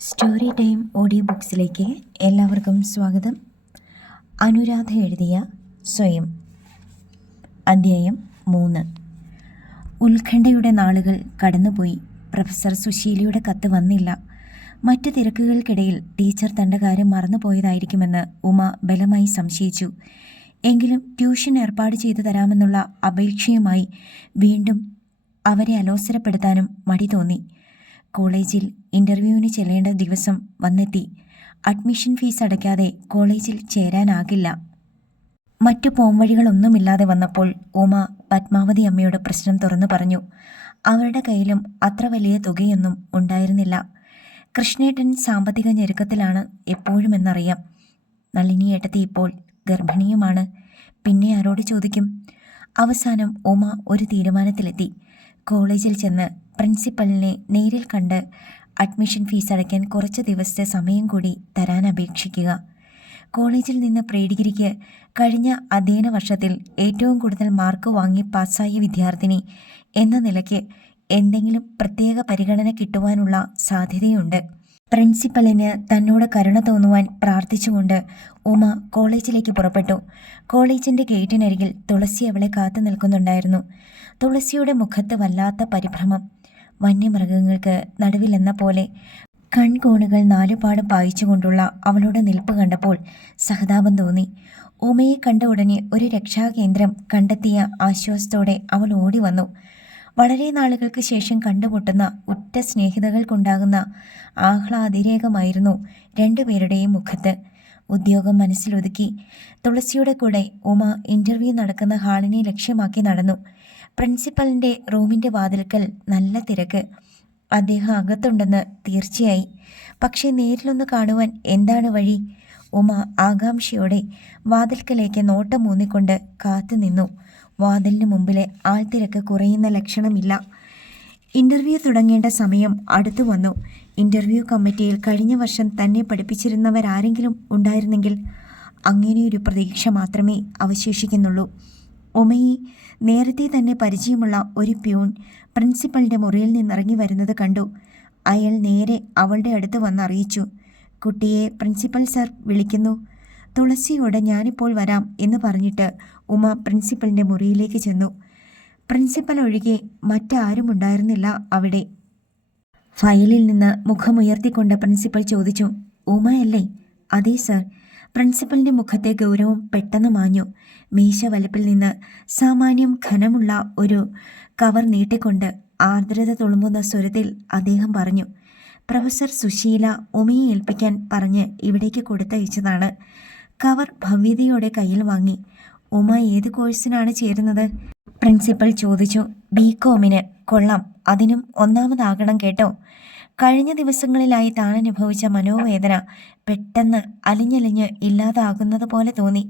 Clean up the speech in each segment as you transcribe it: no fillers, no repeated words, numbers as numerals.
Story time audio ബുക്സിലേക്ക് എല്ലാവർക്കും സ്വാഗതം. അനുരാധ എഴുതിയ സ്വയം, അധ്യായം 3. ഉത്കണ്ഠയുടെ നാളുകൾ കടന്നുപോയി. പ്രൊഫസർ സുശീലയുടെ കത്ത് വന്നില്ല. മറ്റ് തിരക്കുകൾക്കിടയിൽ ടീച്ചർ തൻ്റെ കാര്യം മറന്നുപോയതായിരിക്കുമെന്ന് ഉമ ബലമായി സംശയിച്ചു. എങ്കിലും ട്യൂഷൻ ഏർപ്പാട് ചെയ്തു തരാമെന്നുള്ള അപേക്ഷയുമായി വീണ്ടും അവരെ അലോസരപ്പെടുത്താനും മടി തോന്നി. കോളേജിൽ ഇൻ്റർവ്യൂവിന് ചെല്ലേണ്ട ദിവസം വന്നെത്തി. അഡ്മിഷൻ ഫീസ് അടയ്ക്കാതെ കോളേജിൽ ചേരാനാകില്ല. മറ്റു പോംവഴികളൊന്നുമില്ലാതെ വന്നപ്പോൾ ഉമ പത്മാവതി അമ്മയോട് പ്രശ്നം തുറന്നു പറഞ്ഞു. അവരുടെ കയ്യിലും അത്ര വലിയ തുകയൊന്നും ഉണ്ടായിരുന്നില്ല. കൃഷ്ണേട്ടൻ സാമ്പത്തിക ഞെരുക്കത്തിലാണ് എപ്പോഴുമെന്നറിയാം. നളിനിയേട്ടത്തി ഇപ്പോൾ ഗർഭിണിയുമാണ്. പിന്നെ ആരോട് ചോദിക്കും? അവസാനം ഉമ ഒരു തീരുമാനത്തിലെത്തി. കോളേജിൽ ചെന്ന് പ്രിൻസിപ്പലിനെ നേരിൽ കണ്ട് അഡ്മിഷൻ ഫീസ് അടയ്ക്കാൻ കുറച്ച് ദിവസത്തെ സമയം കൂടി തരാൻ അപേക്ഷിക്കുക. കോളേജിൽ നിന്ന് പ്രീ ഡിഗ്രിക്ക് കഴിഞ്ഞ അധ്യയന വർഷത്തിൽ ഏറ്റവും കൂടുതൽ മാർക്ക് വാങ്ങി പാസ്സായ വിദ്യാർത്ഥിനി എന്ന നിലയ്ക്ക് എന്തെങ്കിലും പ്രത്യേക പരിഗണന കിട്ടുവാനുള്ള സാധ്യതയുണ്ട്. പ്രിൻസിപ്പലിന് തന്നോട് കരുണ തോന്നുവാൻ പ്രാർത്ഥിച്ചുകൊണ്ട് ഉമ കോളേജിലേക്ക് പുറപ്പെട്ടു. കോളേജിൻ്റെ ഗേറ്റിനരികിൽ തുളസി അവളെ കാത്തു നിൽക്കുന്നുണ്ടായിരുന്നു. തുളസിയുടെ മുഖത്ത് വല്ലാത്ത പരിഭ്രമം. വന്യമൃഗങ്ങൾക്ക് നടുവിലെന്ന പോലെ കൺകോണുകൾ നാലുപാടും പായിച്ചുകൊണ്ടുള്ള അവളുടെ നിൽപ്പ് കണ്ടപ്പോൾ സഹതാപം തോന്നി. ഉമയെ കണ്ട ഉടനെ ഒരു രക്ഷാകേന്ദ്രം കണ്ടെത്തിയ ആശ്വാസത്തോടെ അവൾ ഓടി വന്നു. വളരെ നാളുകൾക്ക് ശേഷം കണ്ടുമുട്ടുന്ന ഉറ്റ സ്നേഹിതകൾക്കുണ്ടാകുന്ന ആഹ്ലാദിരേകമായിരുന്നു രണ്ടുപേരുടെയും മുഖത്ത്. ഉദ്യോഗം മനസ്സിലൊതുക്കി തുളസിയുടെ കൂടെ ഉമ ഇൻ്റർവ്യൂ നടക്കുന്ന ഹാളിനെ ലക്ഷ്യമാക്കി നടന്നു. പ്രിൻസിപ്പലിൻ്റെ റൂമിൻ്റെ വാതിൽക്കൽ നല്ല തിരക്ക്. അദ്ദേഹം അകത്തുണ്ടെന്ന് തീർച്ചയായി. പക്ഷേ നേരിലൊന്ന് കാണുവാൻ എന്താണ് വഴി? ഉമ ആകാംക്ഷയോടെ വാതിൽക്കലേക്ക് നോട്ടം ഊന്നിക്കൊണ്ട് കാത്തുനിന്നു. വാതിലിന് മുമ്പിലെ ആൾത്തിരക്ക് കുറയുന്ന ലക്ഷണമില്ല. ഇൻ്റർവ്യൂ തുടങ്ങേണ്ട സമയം അടുത്തു വന്നു. ഇൻ്റർവ്യൂ കമ്മിറ്റിയിൽ കഴിഞ്ഞ വർഷം തന്നെ പഠിപ്പിച്ചിരുന്നവരാരെങ്കിലും ഉണ്ടായിരുന്നെങ്കിൽ അങ്ങനെയൊരു പ്രതീക്ഷ മാത്രമേ അവശേഷിക്കുന്നുള്ളൂ. ഉമയെ നേരത്തെ തന്നെ പരിചയമുള്ള ഒരു പ്യൂൺ പ്രിൻസിപ്പലിൻ്റെ മുറിയിൽ നിന്നിറങ്ങി വരുന്നത് കണ്ടു. അയാൾ നേരെ അവളുടെ അടുത്ത് വന്നറിയിച്ചു, കുട്ടിയെ പ്രിൻസിപ്പൽ സർ വിളിക്കുന്നു. തുളസിയോട് ഞാനിപ്പോൾ വരാം എന്ന് പറഞ്ഞിട്ട് ഉമ പ്രിൻസിപ്പലിൻ്റെ മുറിയിലേക്ക് ചെന്നു. പ്രിൻസിപ്പൽ ഒഴികെ മറ്റാരും ഉണ്ടായിരുന്നില്ല അവിടെ. ഫയലിൽ നിന്ന് മുഖമുയർത്തിക്കൊണ്ട് പ്രിൻസിപ്പൽ ചോദിച്ചു, ഉമയല്ലേ? അതെ സർ. പ്രിൻസിപ്പലിൻ്റെ മുഖത്തെ ഗൗരവം പെട്ടെന്ന് മാഞ്ഞു. മീശ വലപ്പിൽ നിന്ന് സാമാന്യം ഘനമുള്ള ഒരു കവർ നീട്ടിക്കൊണ്ട് ആർദ്രത തുളുമ്പുന്ന സ്വരത്തിൽ അദ്ദേഹം പറഞ്ഞു, പ്രൊഫസർ സുശീല ഉമയെ ഏൽപ്പിക്കാൻ പറഞ്ഞ് ഇവിടേക്ക് കൊടുത്തയച്ചതാണ്. കവർ ഭവ്യതയോടെ കയ്യിൽ വാങ്ങി. ഉമ ഏത് കോഴ്സിനാണ് ചേരുന്നത്? പ്രിൻസിപ്പൽ ചോദിച്ചു. ബികോമിന്. കൊള്ളാം, അതിനും ഒന്നാമതാകണം കേട്ടോ. കഴിഞ്ഞ ദിവസങ്ങളിലായി താൻ അനുഭവിച്ച മനോവേദന പെട്ടെന്ന് അലിഞ്ഞലിഞ്ഞ് ഇല്ലാതാകുന്നത് പോലെ തോന്നി.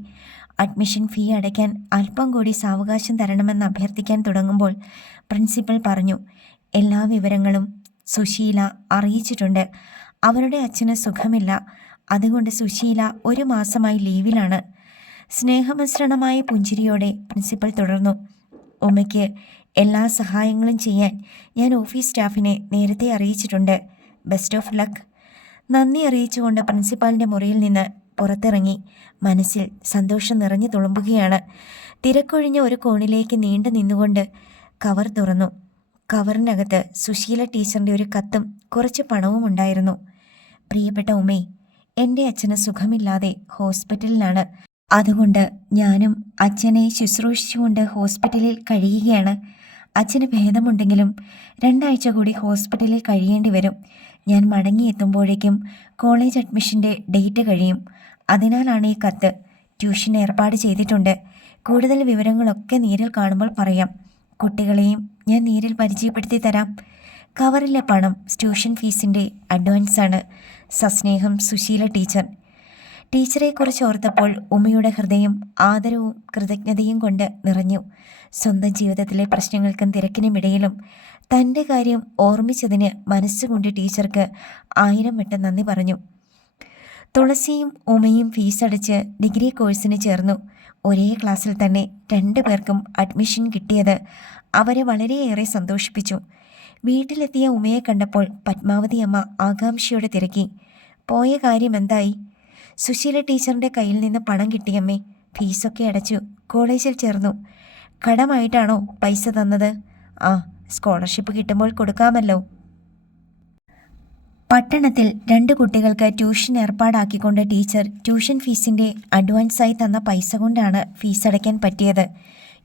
അഡ്മിഷൻ ഫീ അടയ്ക്കാൻ അല്പം കൂടി സാവകാശം തരണമെന്ന് അഭ്യർത്ഥിക്കാൻ തുടങ്ങുമ്പോൾ പ്രിൻസിപ്പൽ പറഞ്ഞു, എല്ലാ വിവരങ്ങളും സുശീല അറിയിച്ചിട്ടുണ്ട്. അവരുടെ അച്ഛന് സുഖമില്ല. അതുകൊണ്ട് സുശീല 1 മാസമായി ലീവിലാണ്. സ്നേഹമിശ്രണമായ പുഞ്ചിരിയോടെ പ്രിൻസിപ്പൽ തുടർന്നു, ഉമ്മയ്ക്ക് എല്ലാ സഹായങ്ങളും ചെയ്യാൻ ഞാൻ ഓഫീസ് സ്റ്റാഫിനെ നേരത്തെ അറിയിച്ചിട്ടുണ്ട്. Best of luck. നന്ദി അറിയിച്ചുകൊണ്ട് പ്രിൻസിപ്പാലിൻ്റെ മുറിയിൽ നിന്ന് പുറത്തിറങ്ങി. മനസ്സിൽ സന്തോഷം നിറഞ്ഞു തുളുമ്പുകയാണ്. തിരക്കൊഴിഞ്ഞ ഒരു കോണിലേക്ക് നീണ്ടു നിന്നുകൊണ്ട് കവർ തുറന്നു. കവറിനകത്ത് സുശീല ടീച്ചറിൻ്റെ ഒരു കത്തും കുറച്ച് പണവും ഉണ്ടായിരുന്നു. പ്രിയപ്പെട്ട ഉമ്മേ, എൻ്റെ അച്ഛന് സുഖമില്ലാതെ ഹോസ്പിറ്റലിലാണ്. അതുകൊണ്ട് ഞാനും അച്ഛനെ ശുശ്രൂഷിച്ചുകൊണ്ട് ഹോസ്പിറ്റലിൽ കഴിയുകയാണ്. അച്ഛന് ഭേദമുണ്ടെങ്കിലും 2 ആഴ്ച കൂടി ഹോസ്പിറ്റലിൽ കഴിയേണ്ടി വരും. ഞാൻ മടങ്ങിയെത്തുമ്പോഴേക്കും കോളേജ് അഡ്മിഷൻ്റെ ഡേറ്റ് കഴിയും. അതിനാലാണ് ഈ കത്ത്. ട്യൂഷൻ ഏർപ്പാട് ചെയ്തിട്ടുണ്ട്. കൂടുതൽ വിവരങ്ങളൊക്കെ നേരിൽ കാണുമ്പോൾ പറയാം. കുട്ടികളെയും ഞാൻ നേരിൽ പരിചയപ്പെടുത്തി തരാം. കവറിലെ പണം ട്യൂഷൻ ഫീസിൻ്റെ അഡ്വാൻസാണ്. സസ്നേഹം, സുശീല ടീച്ചർ. ടീച്ചറെക്കുറിച്ച് ഓർത്തപ്പോൾ ഉമ്മയുടെ ഹൃദയം ആദരവും കൃതജ്ഞതയും കൊണ്ട് നിറഞ്ഞു. സ്വന്തം ജീവിതത്തിലെ പ്രശ്നങ്ങൾക്കും തിരക്കിനുമിടയിലും തൻ്റെ കാര്യം ഓർമ്മിച്ചതിന് മനസ്സുകൊണ്ട് ടീച്ചർക്ക് 1000 വട്ടം നന്ദി പറഞ്ഞു. തുളസിയും ഉമയും ഫീസടച്ച് ഡിഗ്രി കോഴ്സിന് ചേർന്നു. ഒരേ ക്ലാസ്സിൽ തന്നെ 2 പേർക്കും അഡ്മിഷൻ കിട്ടിയത് അവരെ വളരെയേറെ സന്തോഷിപ്പിച്ചു. വീട്ടിലെത്തിയ ഉമയെ കണ്ടപ്പോൾ പത്മാവതി അമ്മ ആകാംക്ഷയോടെ തിരക്കി. പോയ കാര്യം എന്തായി? സുശീല ടീച്ചറിൻ്റെ കയ്യിൽ നിന്ന് പണം കിട്ടിയമ്മേ. ഫീസൊക്കെ അടച്ചു, കോളേജിൽ ചേർന്നു. കടമായിട്ടാണോ പൈസ തന്നത്? ആ, സ്കോളർഷിപ്പ് കിട്ടുമ്പോൾ കൊടുക്കാമല്ലോ. പട്ടണത്തിൽ 2 കുട്ടികൾക്ക് ട്യൂഷൻ ഏർപ്പാടാക്കിക്കൊണ്ട് ടീച്ചർ ട്യൂഷൻ ഫീസിൻ്റെ അഡ്വാൻസായി തന്ന പൈസ കൊണ്ടാണ് ഫീസ് അടയ്ക്കാൻ പറ്റിയത്.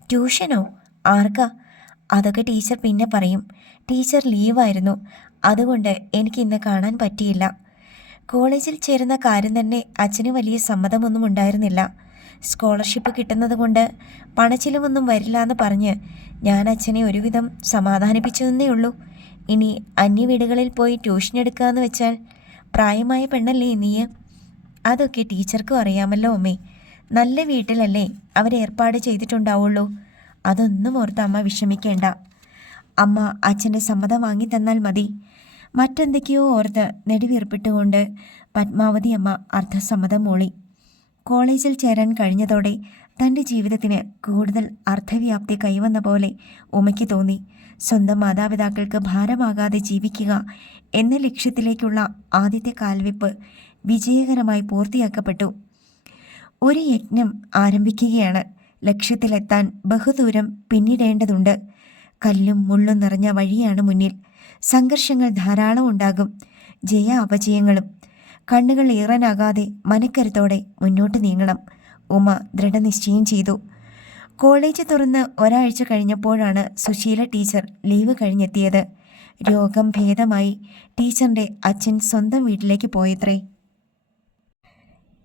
ട്യൂഷനോ? ആർക്കാ? അതൊക്കെ ടീച്ചർ പിന്നെ പറയും. ടീച്ചർ ലീവായിരുന്നു, അതുകൊണ്ട് എനിക്ക് ഇന്ന് കാണാൻ പറ്റിയില്ല. കോളേജിൽ ചേരുന്ന കാര്യം തന്നെ അച്ഛന് വലിയ സമ്മതമൊന്നും ഉണ്ടായിരുന്നില്ല. സ്കോളർഷിപ്പ് കിട്ടുന്നത് കൊണ്ട് പണച്ചിലവൊന്നും വരില്ല എന്ന് പറഞ്ഞ് ഞാൻ അച്ഛനെ ഒരുവിധം സമാധാനിപ്പിച്ചതെന്നേ ഉള്ളൂ. ഇനി അന്യവീടുകളിൽ പോയി ട്യൂഷൻ എടുക്കാമെന്ന് വെച്ചാൽ പ്രായമായ പെണ്ണല്ലേ നീ? അതൊക്കെ ടീച്ചർക്കും അറിയാമല്ലോ അമ്മേ. നല്ല വീട്ടിലല്ലേ അവരേർപ്പാട് ചെയ്തിട്ടുണ്ടാവുള്ളൂ. അതൊന്നും ഓർത്ത് അമ്മ വിഷമിക്കേണ്ട. അമ്മ അച്ഛൻ്റെ സമ്മതം വാങ്ങി തന്നാൽ മതി. മറ്റെന്തൊക്കെയോ ഓർത്ത് നെടുവീർപ്പിട്ടുകൊണ്ട് പത്മാവതി അമ്മ അർദ്ധസമ്മതം മൂളി. കോളേജിൽ ചേരാൻ കഴിഞ്ഞതോടെ തൻ്റെ ജീവിതത്തിന് കൂടുതൽ അർത്ഥവ്യാപ്തി കൈവന്ന പോലെ ഉമയ്ക്ക് തോന്നി. സ്വന്തം മാതാപിതാക്കൾക്ക് ഭാരമാകാതെ ജീവിക്കുക എന്ന ലക്ഷ്യത്തിലേക്കുള്ള ആദ്യത്തെ കാൽവെപ്പ് വിജയകരമായി പൂർത്തിയാക്കപ്പെട്ടു. ഒരു യജ്ഞം ആരംഭിക്കുകയാണ്. ലക്ഷ്യത്തിലെത്താൻ ബഹുദൂരം പിന്നിടേണ്ടതുണ്ട്. കല്ലും മുള്ളും നിറഞ്ഞ വഴിയാണ് മുന്നിൽ. സംഘർഷങ്ങൾ ധാരാളം ഉണ്ടാകും, ജയ അപജയങ്ങളും. കണ്ണുകൾ ഈറനാകാതെ മനക്കരുത്തോടെ മുന്നോട്ട് നീങ്ങണം. ഉമ ദൃഢനിശ്ചയം ചെയ്തു. കോളേജ് തുറന്ന് ഒരാഴ്ച കഴിഞ്ഞപ്പോഴാണ് സുശീല ടീച്ചർ ലീവ് കഴിഞ്ഞെത്തിയത്. രോഗം ഭേദമായി ടീച്ചറിൻ്റെ അച്ഛൻ സ്വന്തം വീട്ടിലേക്ക് പോയത്രേ.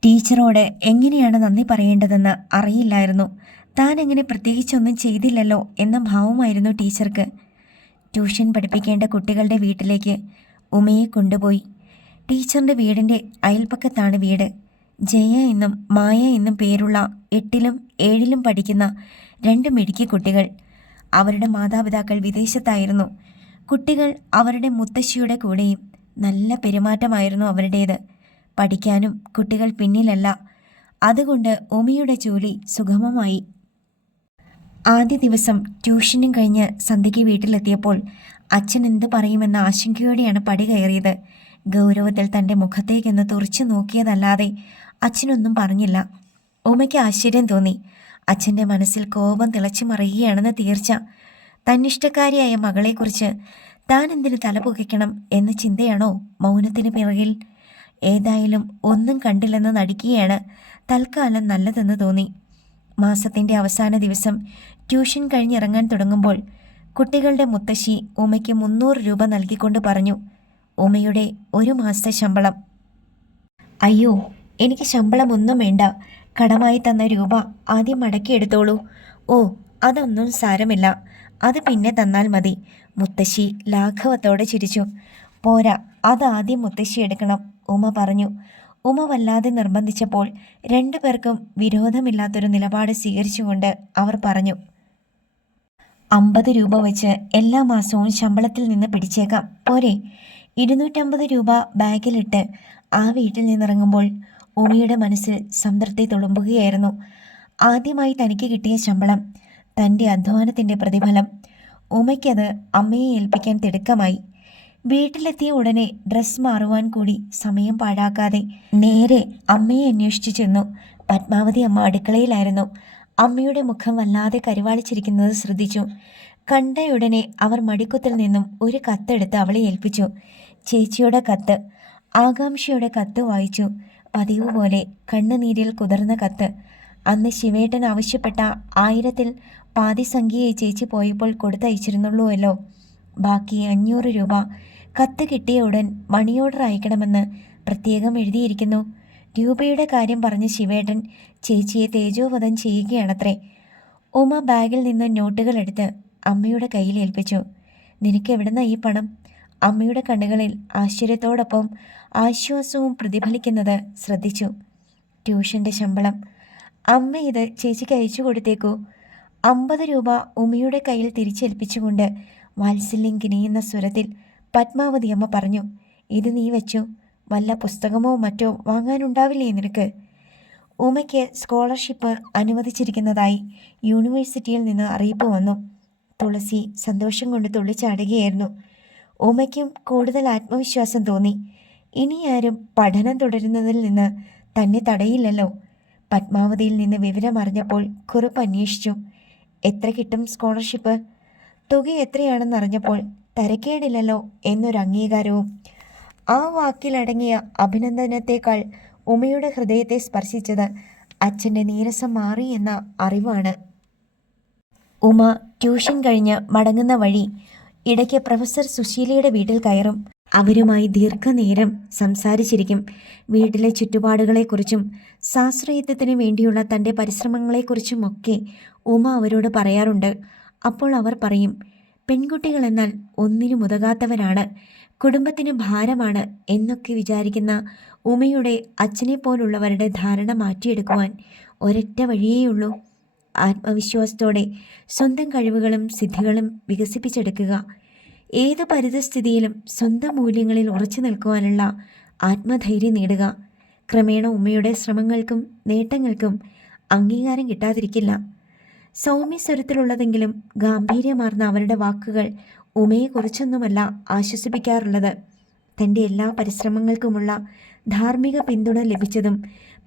ടീച്ചറോട് എങ്ങനെയാണ് നന്ദി പറയേണ്ടതെന്ന് അറിയില്ലായിരുന്നു. താൻ എങ്ങനെ പ്രത്യേകിച്ചൊന്നും ചെയ്തില്ലല്ലോ എന്ന ഭാവമായിരുന്നു ടീച്ചർക്ക്. ട്യൂഷൻ പഠിപ്പിക്കേണ്ട കുട്ടികളുടെ വീട്ടിലേക്ക് ഉമയെ കൊണ്ടുപോയി. ടീച്ചറിൻ്റെ വീടിൻ്റെ അയൽപ്പക്കത്താണ് വീട്. ജയ എന്നും മായ എന്നും പേരുള്ള 8ലും 7ലും പഠിക്കുന്ന 2 മിടുക്കി കുട്ടികൾ. അവരുടെ മാതാപിതാക്കൾ വിദേശത്തായിരുന്നു. കുട്ടികൾ അവരുടെ മുത്തശ്ശിയുടെ കൂടെയും. നല്ല പെരുമാറ്റമായിരുന്നു അവരുടേത്. പഠിക്കാനും കുട്ടികൾ പിന്നിലല്ല. അതുകൊണ്ട് ഉമയുടെ ജോലി സുഗമമായി. ആദ്യ ദിവസം ട്യൂഷനും കഴിഞ്ഞ് സന്ധ്യയ്ക്ക് വീട്ടിലെത്തിയപ്പോൾ അച്ഛൻ എന്ത് പറയുമെന്ന ആശങ്കയോടെയാണ് പടി കയറിയത്. ഗൗരവത്തിൽ തൻ്റെ മുഖത്തേക്കൊന്ന് തുറച്ചു നോക്കിയതല്ലാതെ അച്ഛനൊന്നും പറഞ്ഞില്ല. ഉമയ്ക്ക് ആശ്ചര്യം തോന്നി. അച്ഛൻ്റെ മനസ്സിൽ കോപം തിളച്ചു മറിയുകയാണെന്ന് തീർച്ച. തന്നിഷ്ടക്കാരിയായ മകളെക്കുറിച്ച് താൻ എന്തിന് തലപുകയ്ക്കണം എന്ന ചിന്തയാണോ മൗനത്തിന് പിറകിൽ? ഏതായാലും ഒന്നും കണ്ടില്ലെന്ന് നടിക്കുകയാണ് തൽക്കാലം നല്ലതെന്ന് തോന്നി. മാസത്തിൻ്റെ അവസാന ദിവസം ട്യൂഷൻ കഴിഞ്ഞിറങ്ങാൻ തുടങ്ങുമ്പോൾ കുട്ടികളുടെ മുത്തശ്ശി ഉമയ്ക്ക് 300 രൂപ നൽകിക്കൊണ്ട് പറഞ്ഞു, ഉമയുടെ 1 മാസത്തെ ശമ്പളം. അയ്യോ, എനിക്ക് ശമ്പളമൊന്നും വേണ്ട. കടമായി തന്ന രൂപ ആദ്യം മടക്കിയെടുത്തോളൂ. ഓ, അതൊന്നും സാരമില്ല, അത് പിന്നെ തന്നാൽ മതി. മുത്തശ്ശി ലാഘവത്തോടെ ചിരിച്ചു. പോരാ, അതാദ്യം മുത്തശ്ശി എടുക്കണം, ഉമ പറഞ്ഞു. ഉമ വല്ലാതെ നിർബന്ധിച്ചപ്പോൾ 2 പേർക്കും വിരോധമില്ലാത്തൊരു നിലപാട് സ്വീകരിച്ചുകൊണ്ട് അവർ പറഞ്ഞു, 50 രൂപ വെച്ച് എല്ലാ മാസവും ശമ്പളത്തിൽ നിന്ന് പിടിച്ചേക്കാം, പോരെ? 250 രൂപ ബാഗിലിട്ട് ആ വീട്ടിൽ നിന്നിറങ്ങുമ്പോൾ ഉമയുടെ മനസ്സിൽ സംതൃപ്തി തുളുമ്പുകയായിരുന്നു. ആദ്യമായി തനിക്ക് കിട്ടിയ ശമ്പളം, തൻ്റെ അധ്വാനത്തിൻ്റെ പ്രതിഫലം. ഉമയ്ക്കത് അമ്മയെ ഏൽപ്പിക്കാൻ തിടുക്കമായി. വീട്ടിലെത്തിയ ഉടനെ ഡ്രസ്സ് മാറുവാൻ കൂടി സമയം പാഴാക്കാതെ നേരെ അമ്മയെ അന്വേഷിച്ചു ചെന്നു. പത്മാവതി അമ്മ അടുക്കളയിലായിരുന്നു. അമ്മയുടെ മുഖം വല്ലാതെ കരുവാളിച്ചിരിക്കുന്നത് ശ്രദ്ധിച്ചു. കണ്ടയുടനെ അവർ മടിക്കുത്തിൽ നിന്നും ഒരു കത്തെടുത്ത് അവളെ ഏൽപ്പിച്ചു. ചേച്ചിയുടെ കത്ത്. ആകാംക്ഷയുടെ കത്ത് വായിച്ചു. പതിവ് പോലെ കണ്ണുനീരിൽ കുതിർന്ന കത്ത്. അന്ന് ശിവേട്ടൻ ആവശ്യപ്പെട്ട 1000-ൽ പാതി സംഖ്യയെ ചേച്ചി പോയപ്പോൾ കൊടുത്തയച്ചിരുന്നുള്ളൂവല്ലോ. ബാക്കി 500 രൂപ കത്ത് കിട്ടിയ ഉടൻ മണി ഓർഡർ അയക്കണമെന്ന് പ്രത്യേകം എഴുതിയിരിക്കുന്നു. രൂപയുടെ കാര്യം പറഞ്ഞ് ശിവേട്ടൻ ചേച്ചിയെ തേജോവധം ചെയ്യുകയാണത്രേ. ഉമ ബാഗിൽ നിന്ന് നോട്ടുകളെടുത്ത് അമ്മയുടെ കയ്യിൽ ഏൽപ്പിച്ചു. നിനക്ക് എവിടുന്ന ഈ പണം? അമ്മയുടെ കണ്ണുകളിൽ ആശ്ചര്യത്തോടൊപ്പം ആശ്വാസവും പ്രതിഫലിക്കുന്നത് ശ്രദ്ധിച്ചു. ട്യൂഷൻ്റെ ശമ്പളം. അമ്മ ഇത് ചേച്ചിക്ക് അയച്ചു കൊടുത്തേക്കൂ. 50 രൂപ ഉമയുടെ കയ്യിൽ തിരിച്ചേൽപ്പിച്ചുകൊണ്ട് വാത്സല്യം കിനിയുന്ന സ്വരത്തിൽ പത്മാവതി അമ്മ പറഞ്ഞു, ഇത് നീ വെച്ചു. വല്ല പുസ്തകമോ മറ്റോ വാങ്ങാനുണ്ടാവില്ലേ നിനക്ക്? ഉമയ്ക്ക് സ്കോളർഷിപ്പ് അനുവദിച്ചിരിക്കുന്നതായി യൂണിവേഴ്സിറ്റിയിൽ നിന്ന് അറിയിപ്പ് വന്നു. തുളസി സന്തോഷം കൊണ്ട് തുള്ളിച്ചാടുകയായിരുന്നു. ഉമയ്ക്കും കൂടുതൽ ആത്മവിശ്വാസം തോന്നി. ഇനി ആരും പഠനം തുടരുന്നതിൽ നിന്ന് തന്നെ തടയില്ലല്ലോ. പത്മാവതിയിൽ നിന്ന് വിവരമറിഞ്ഞപ്പോൾ കുറിപ്പ് അന്വേഷിച്ചു. എത്ര കിട്ടും സ്കോളർഷിപ്പ്? തുക എത്രയാണെന്നറിഞ്ഞപ്പോൾ തരക്കേടില്ലല്ലോ എന്നൊരു അംഗീകാരവും. ആ വാക്കിലടങ്ങിയ അഭിനന്ദനത്തേക്കാൾ ഉമയുടെ ഹൃദയത്തെ സ്പർശിച്ചത് അച്ഛൻ്റെ നീരസം മാറി എന്ന അറിവാണ്. ഉമ ട്യൂഷൻ കഴിഞ്ഞ് മടങ്ങുന്ന വഴി ഇടയ്ക്ക് പ്രൊഫസർ സുശീലയുടെ വീട്ടിൽ കയറും. അവരുമായി ദീർഘനേരം സംസാരിച്ചിരിക്കും. വീട്ടിലെ ചുറ്റുപാടുകളെക്കുറിച്ചും ശാസ്ത്രയുദ്ധത്തിന് വേണ്ടിയുള്ള തൻ്റെ പരിശ്രമങ്ങളെക്കുറിച്ചുമൊക്കെ ഉമ അവരോട് പറയാറുണ്ട്. അപ്പോൾ അവർ പറയും, പെൺകുട്ടികളെന്നാൽ ഒന്നിനും ഉതകാത്തവരാണ്, കുടുംബത്തിന് ഭാരമാണ് എന്നൊക്കെ വിചാരിക്കുന്ന ഉമയുടെ അച്ഛനെപ്പോലുള്ളവരുടെ ധാരണ മാറ്റിയെടുക്കുവാൻ ഒരൊറ്റ വഴിയേയുള്ളൂ: ആത്മവിശ്വാസത്തോടെ സ്വന്തം കഴിവുകളും സിദ്ധികളും വികസിപ്പിച്ചെടുക്കുക. ഏത് പരിതസ്ഥിതിയിലും സ്വന്തം മൂല്യങ്ങളിൽ ഉറച്ചു നിൽക്കുവാനുള്ള ആത്മധൈര്യം നേടുക. ക്രമേണ ഉമ്മയുടെ ശ്രമങ്ങൾക്കും നേട്ടങ്ങൾക്കും അംഗീകാരം കിട്ടാതിരിക്കില്ല. സൗമ്യസ്വരത്തിലുള്ളതെങ്കിലും ഗാംഭീര്യമാർന്ന അവരുടെ വാക്കുകൾ ഉമയെക്കുറിച്ചൊന്നുമല്ല ആശ്വസിപ്പിക്കാറുള്ളത്. തൻ്റെ എല്ലാ പരിശ്രമങ്ങൾക്കുമുള്ള ധാർമ്മിക പിന്തുണ ലഭിച്ചതും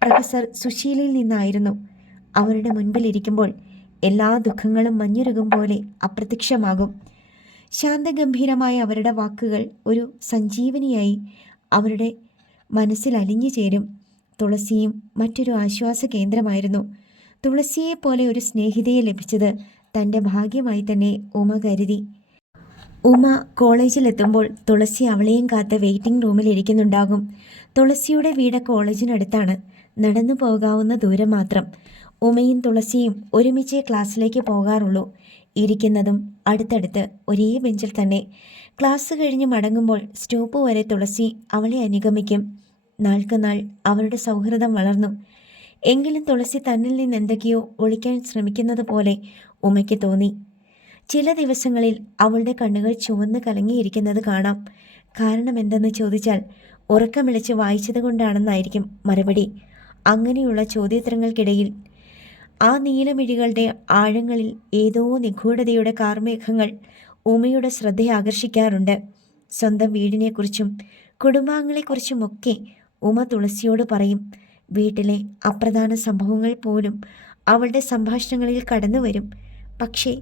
പ്രൊഫസർ സുശീലയിൽ നിന്നായിരുന്നു. അവരുടെ മുൻപിലിരിക്കുമ്പോൾ എല്ലാ ദുഃഖങ്ങളും മഞ്ഞുരുകും പോലെ അപ്രത്യക്ഷമാകും. ശാന്തഗംഭീരമായ അവരുടെ വാക്കുകൾ ഒരു സഞ്ജീവനിയായി അവരുടെ മനസ്സിൽ അലിഞ്ഞു ചേരും. തുളസിയും മറ്റൊരു ആശ്വാസ കേന്ദ്രമായിരുന്നു. തുളസിയെപ്പോലെ ഒരു സ്നേഹിതയെ ലഭിച്ചത് തൻ്റെ ഭാഗ്യമായി തന്നെ ഉമ കരുതി. ഉമ കോളേജിലെത്തുമ്പോൾ തുളസി അവളെയും കാത്ത് വെയിറ്റിംഗ് റൂമിൽ ഇരിക്കുന്നുണ്ടാകും. തുളസിയുടെ വീട് കോളേജിനടുത്താണ്. നടന്നു പോകാവുന്ന ദൂരം മാത്രം. ഉമയും തുളസിയും ഒരുമിച്ച് ക്ലാസ്സിലേക്ക് പോകാറുള്ളൂ. ഇരിക്കുന്നതും അടുത്തടുത്ത് ഒരേ ബെഞ്ചിൽ തന്നെ. ക്ലാസ് കഴിഞ്ഞ് മടങ്ങുമ്പോൾ സ്റ്റോപ്പ് വരെ തുളസി അവളെ അനുഗമിക്കും. നാൾക്കുനാൾ അവരുടെ സൗഹൃദം വളർന്നു. എങ്കിലും തുളസി തന്നിൽ നിന്ന് എന്തൊക്കെയോ ഒളിക്കാൻ ശ്രമിക്കുന്നത് പോലെ ഉമയ്ക്ക് തോന്നി. ചില ദിവസങ്ങളിൽ അവളുടെ കണ്ണുകൾ ചുവന്ന് കലങ്ങിയിരിക്കുന്നത് കാണാം. കാരണം എന്തെന്ന് ചോദിച്ചാൽ ഉറക്കം വിളിച്ച് വായിച്ചത് കൊണ്ടാണെന്നായിരിക്കും മറുപടി. അങ്ങനെയുള്ള ചോദ്യോത്തരങ്ങൾക്കിടയിൽ ആ നീലമിഴികളുടെ ആഴങ്ങളിൽ ഏതോ നിഗൂഢതയുടെ കാർമേഘങ്ങൾ ഉമയുടെ ശ്രദ്ധ ആകർഷിക്കാറുണ്ട്. സ്വന്തം വീടിനെക്കുറിച്ചും കുടുംബാംഗങ്ങളെക്കുറിച്ചുമൊക്കെ ഉമ തുളസിയോട് പറയും. വീട്ടിലെ അപ്രധാന സംഭവങ്ങൾ പോലും അവളുടെ സംഭാഷണങ്ങളിൽ കടന്നു വരും. പക്ഷേ